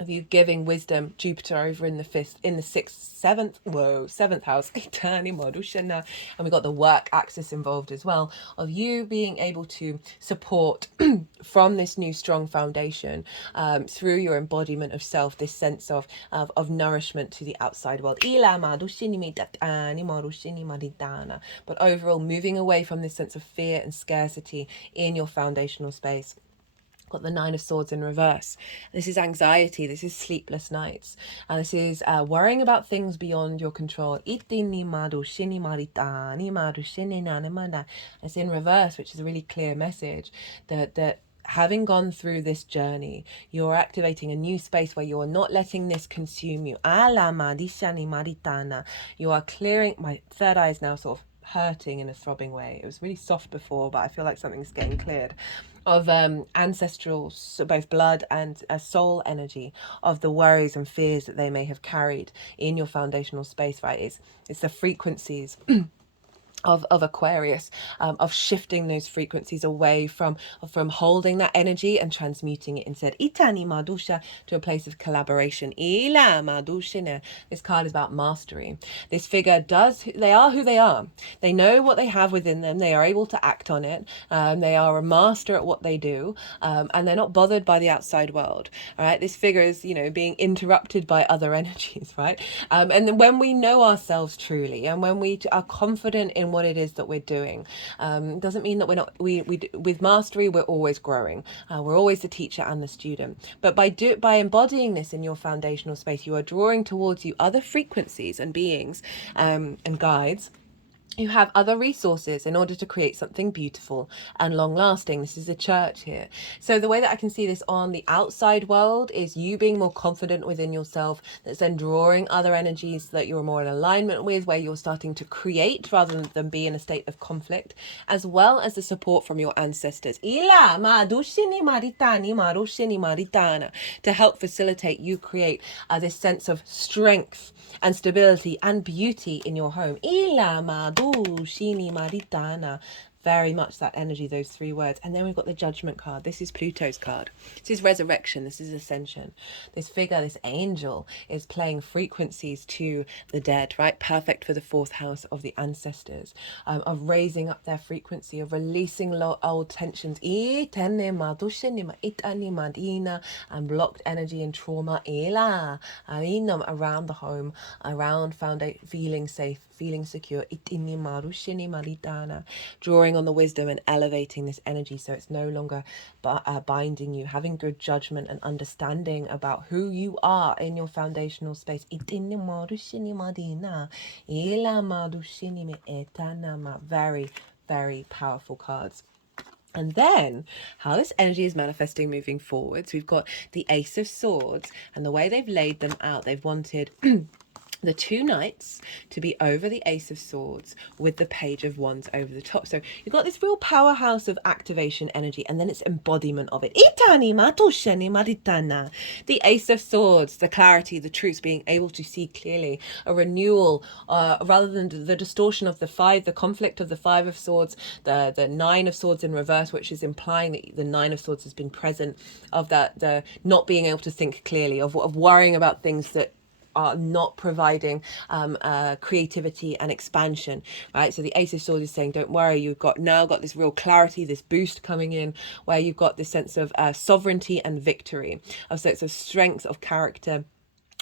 of you giving wisdom. Jupiter over in the 5th, in the 6th, 7th house, and we got the work axis involved as well, of you being able to support from this new strong foundation, through your embodiment of self, this sense of nourishment to the outside world. But overall, moving away from this sense of fear and scarcity in your foundational space. Got the Nine of Swords in reverse. This is anxiety. This is sleepless nights. And this is worrying about things beyond your control. It's in reverse, which is a really clear message that having gone through this journey, you're activating a new space where you are not letting this consume you. You are clearing. My third eye is now sort of hurting in a throbbing way. It was really soft before, but I feel like something's getting cleared. Of ancestral, so both blood and soul energy, of the worries and fears that they may have carried in your foundational space, right? It's the frequencies of Aquarius, of shifting those frequencies away from holding that energy and transmuting it instead itani madusha to a place of collaboration. Ila madushina. This card is about mastery. This figure they are who they are. They know what they have within them. They are able to act on it. They are a master at what they do, and they're not bothered by the outside world. All right, this figure is being interrupted by other energies, right? And then when we know ourselves truly, and when we are confident in what it is that we're doing, doesn't mean that we're not, with mastery we're always growing, we're always the teacher and the student, but by embodying this in your foundational space, you are drawing towards you other frequencies and beings, and guides. You have other resources in order to create something beautiful and long lasting. This is a church here. So the way that I can see this on the outside world is you being more confident within yourself, that's then drawing other energies that you're more in alignment with, where you're starting to create rather than be in a state of conflict, as well as the support from your ancestors. To help facilitate you create this sense of strength and stability and beauty in your home. Very much that energy, those three words. And then we've got the Judgment card. This is Pluto's card. This is resurrection. This is ascension. This figure, this angel, is playing frequencies to the dead, right? Perfect for the 4th house of the ancestors, of raising up their frequency, of releasing old tensions, and blocked energy and trauma around the home, around feeling safe, feeling secure, drawing on the wisdom and elevating this energy so it's no longer binding you, having good judgment and understanding about who you are in your foundational space. Very, very powerful cards. And then how this energy is manifesting moving forwards, we've got the Ace of Swords, and the way they've laid them out, they've wanted the 2 knights to be over the Ace of Swords with the Page of Wands over the top. So you've got this real powerhouse of activation energy, and then it's embodiment of it. The Ace of Swords, the clarity, the truth, being able to see clearly, a renewal, rather than the distortion of the 5, the conflict of the 5 of Swords, the 9 of Swords in reverse, which is implying that the 9 of Swords has been present, of that, the not being able to think clearly, of worrying about things that are not providing creativity and expansion, right? So the Ace of Swords is saying, don't worry, you've now got this real clarity, this boost coming in, where you've got this sense of sovereignty and victory, of sense of strength of character,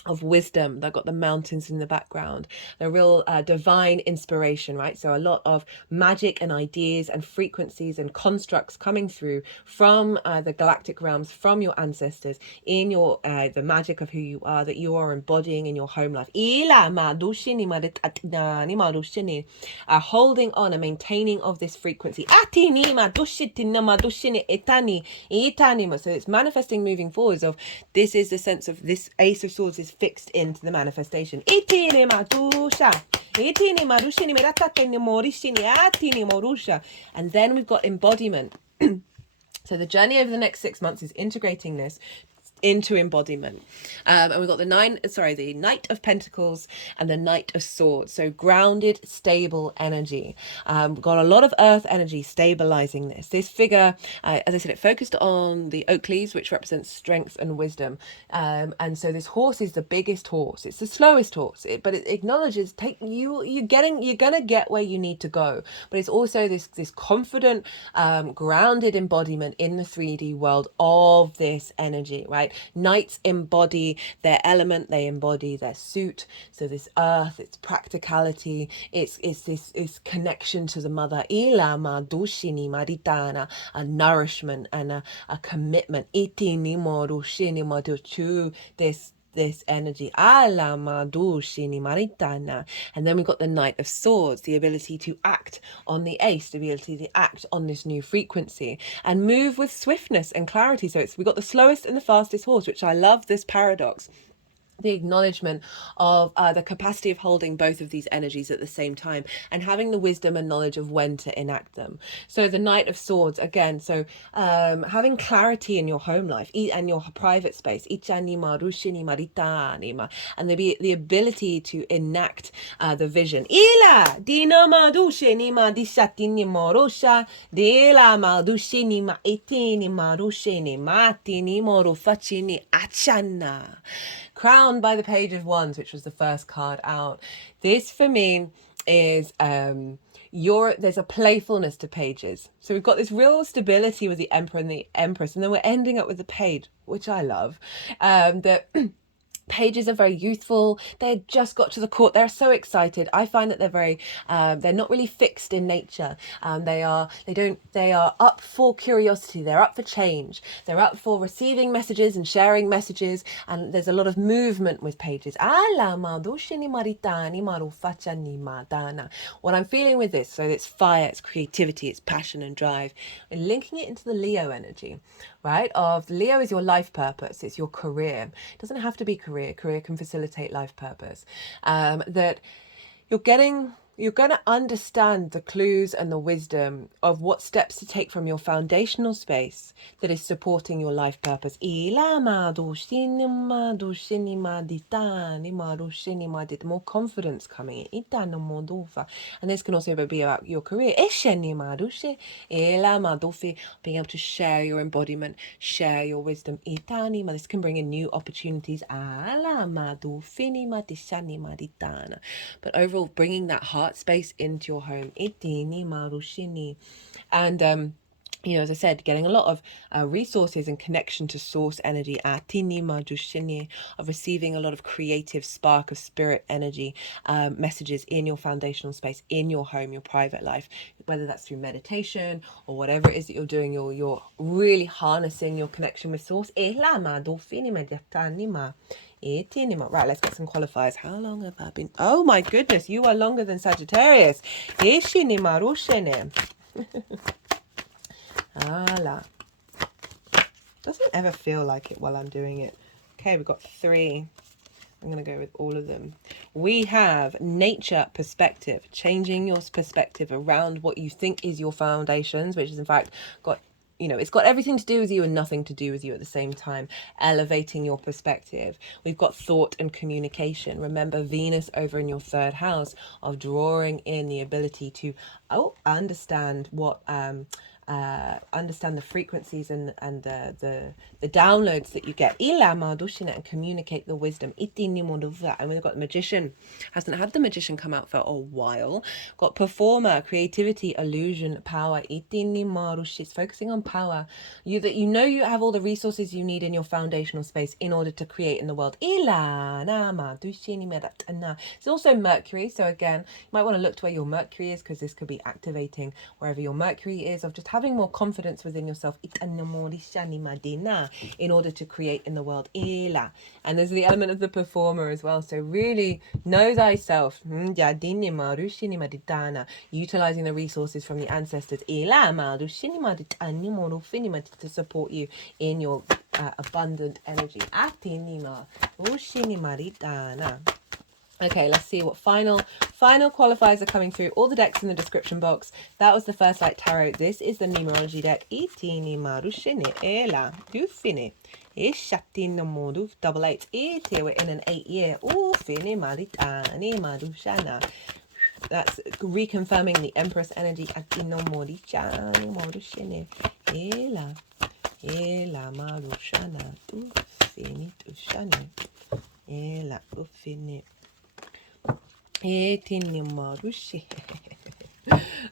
of wisdom. They've got the mountains in the background, the real divine inspiration, right? So a lot of magic and ideas and frequencies and constructs coming through from the galactic realms, from your ancestors, in your the magic of who you are, that you are embodying in your home life. Holding on and maintaining of this frequency. So it's manifesting moving forwards of, this is the sense of this Ace of Swords is fixed into the manifestation. And then we've got embodiment. So the journey over the next 6 months is integrating this into embodiment. And we've got the Knight of Pentacles and the Knight of Swords. So grounded, stable energy. We've got a lot of earth energy stabilizing this. This figure, as I said, it focused on the oak leaves, which represents strength and wisdom. And so this horse is the biggest horse. It's the slowest horse, but it acknowledges you're gonna get where you need to go. But it's also this confident, grounded embodiment in the 3D world of this energy, right? Knights embody their element, they embody their suit. So this earth, it's practicality, it's this connection to the mother, ilama dushini maritana, a nourishment and a commitment. Itini morushini maduchu, this energy. And then we've got the Knight of Swords, the ability to act on the ace, the ability to act on this new frequency and move with swiftness and clarity. So we've got the slowest and the fastest horse, which I love this paradox. The acknowledgement of the capacity of holding both of these energies at the same time and having the wisdom and knowledge of when to enact them. So the Knight of Swords, again, so having clarity in your home life and your private space, and the ability to enact the vision. Crowned by the Page of Wands, which was the first card out. This for me is there's a playfulness to pages. So we've got this real stability with the Emperor and the Empress, and then we're ending up with the Page, which I love. That pages are very youthful. They just got to the court. They're so excited. I find that they're very they're not really fixed in nature. They are up for curiosity. They're up for change. They're up for receiving messages and sharing messages, and there's a lot of movement with pages. What I'm feeling with this, so it's fire, it's creativity, it's passion and drive, and linking it into the Leo energy, right? Of Leo is your life purpose, it's your career. It doesn't have to be career can facilitate life purpose. That you're going to understand the clues and the wisdom of what steps to take from your foundational space that is supporting your life purpose. More confidence coming in. And this can also be about your career. Being able to share your embodiment, share your wisdom. This can bring in new opportunities. But overall, bringing that heart space into your home. And as I said, getting a lot of resources and connection to source energy, of receiving a lot of creative spark of spirit energy, messages in your foundational space, in your home, your private life, whether that's through meditation or whatever it is that you're doing, you're really harnessing your connection with source. Right, let's get some qualifiers. How long have I been? Oh my goodness, you are longer than Sagittarius. Doesn't ever feel like it while I'm doing it. Okay, we've got 3. I'm going to go with all of them. We have nature perspective, changing your perspective around what you think is your foundations, which is in fact got, it's got everything to do with you and nothing to do with you at the same time. Elevating your perspective. We've got thought and communication. Remember Venus over in your 3rd house of drawing in the ability to understand what understand the frequencies and the downloads that you get. And communicate the wisdom. And we've got the magician. Hasn't had the magician come out for a while. Got performer, creativity, illusion, power. It's focusing on power. You know you have all the resources you need in your foundational space in order to create in the world. It's also Mercury, so again, you might want to look to where your Mercury is, because this could be activating wherever your Mercury is, of just having more confidence within yourself in order to create in the world. And there's the element of the performer as well, so really know thyself, utilizing the resources from the ancestors to support you in your abundant energy. Okay, let's see what final qualifiers are coming through. All the decks in the description box. That was the First Light Tarot. This is the numerology deck. Double eight. We're in an 8 year. That's reconfirming the Empress energy.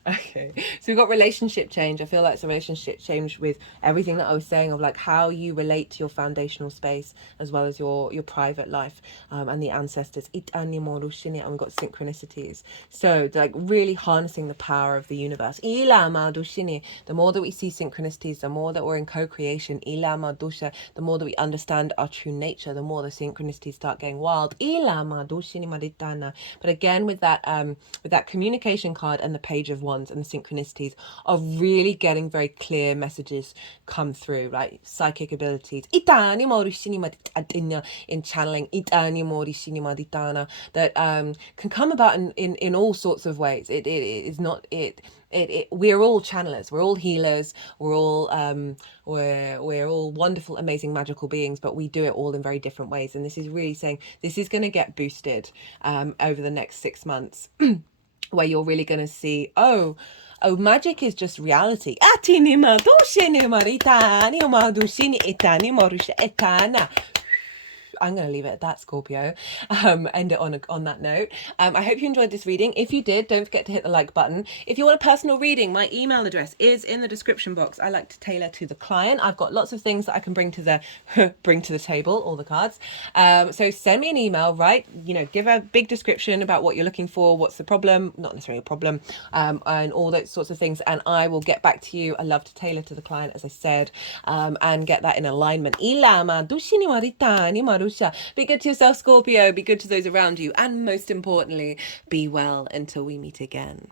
Okay, so we've got relationship change. I feel like it's a relationship change with everything that I was saying of like how you relate to your foundational space as well as your private life, and the ancestors. And we've got synchronicities, so like really harnessing the power of the universe. The more that we see synchronicities, the more that we're in co-creation, the more that we understand our true nature, the more the synchronicities start getting wild. But again, with that communication card and the Page of Wands and the synchronicities of really getting very clear messages come through, right? Psychic abilities in channeling that can come about in all sorts of ways. It is not it. We're all channelers, we're all healers, we're all wonderful, amazing, magical beings, but we do it all in very different ways. And this is really saying this is going to get boosted over the next 6 months, where you're really going to see, oh, magic is just reality. I'm going to leave it at that, Scorpio. End it on that note. I hope you enjoyed this reading. If you did, don't forget to hit the like button. If you want a personal reading, my email address is in the description box. I like to tailor to the client. I've got lots of things that I can bring to the table, all the cards. So send me an email, right? Give a big description about what you're looking for, what's the problem, not necessarily a problem, and all those sorts of things, and I will get back to you. I love to tailor to the client, as I said, and get that in alignment. Be good to yourself, Scorpio. Be good to those around you. And most importantly, be well until we meet again.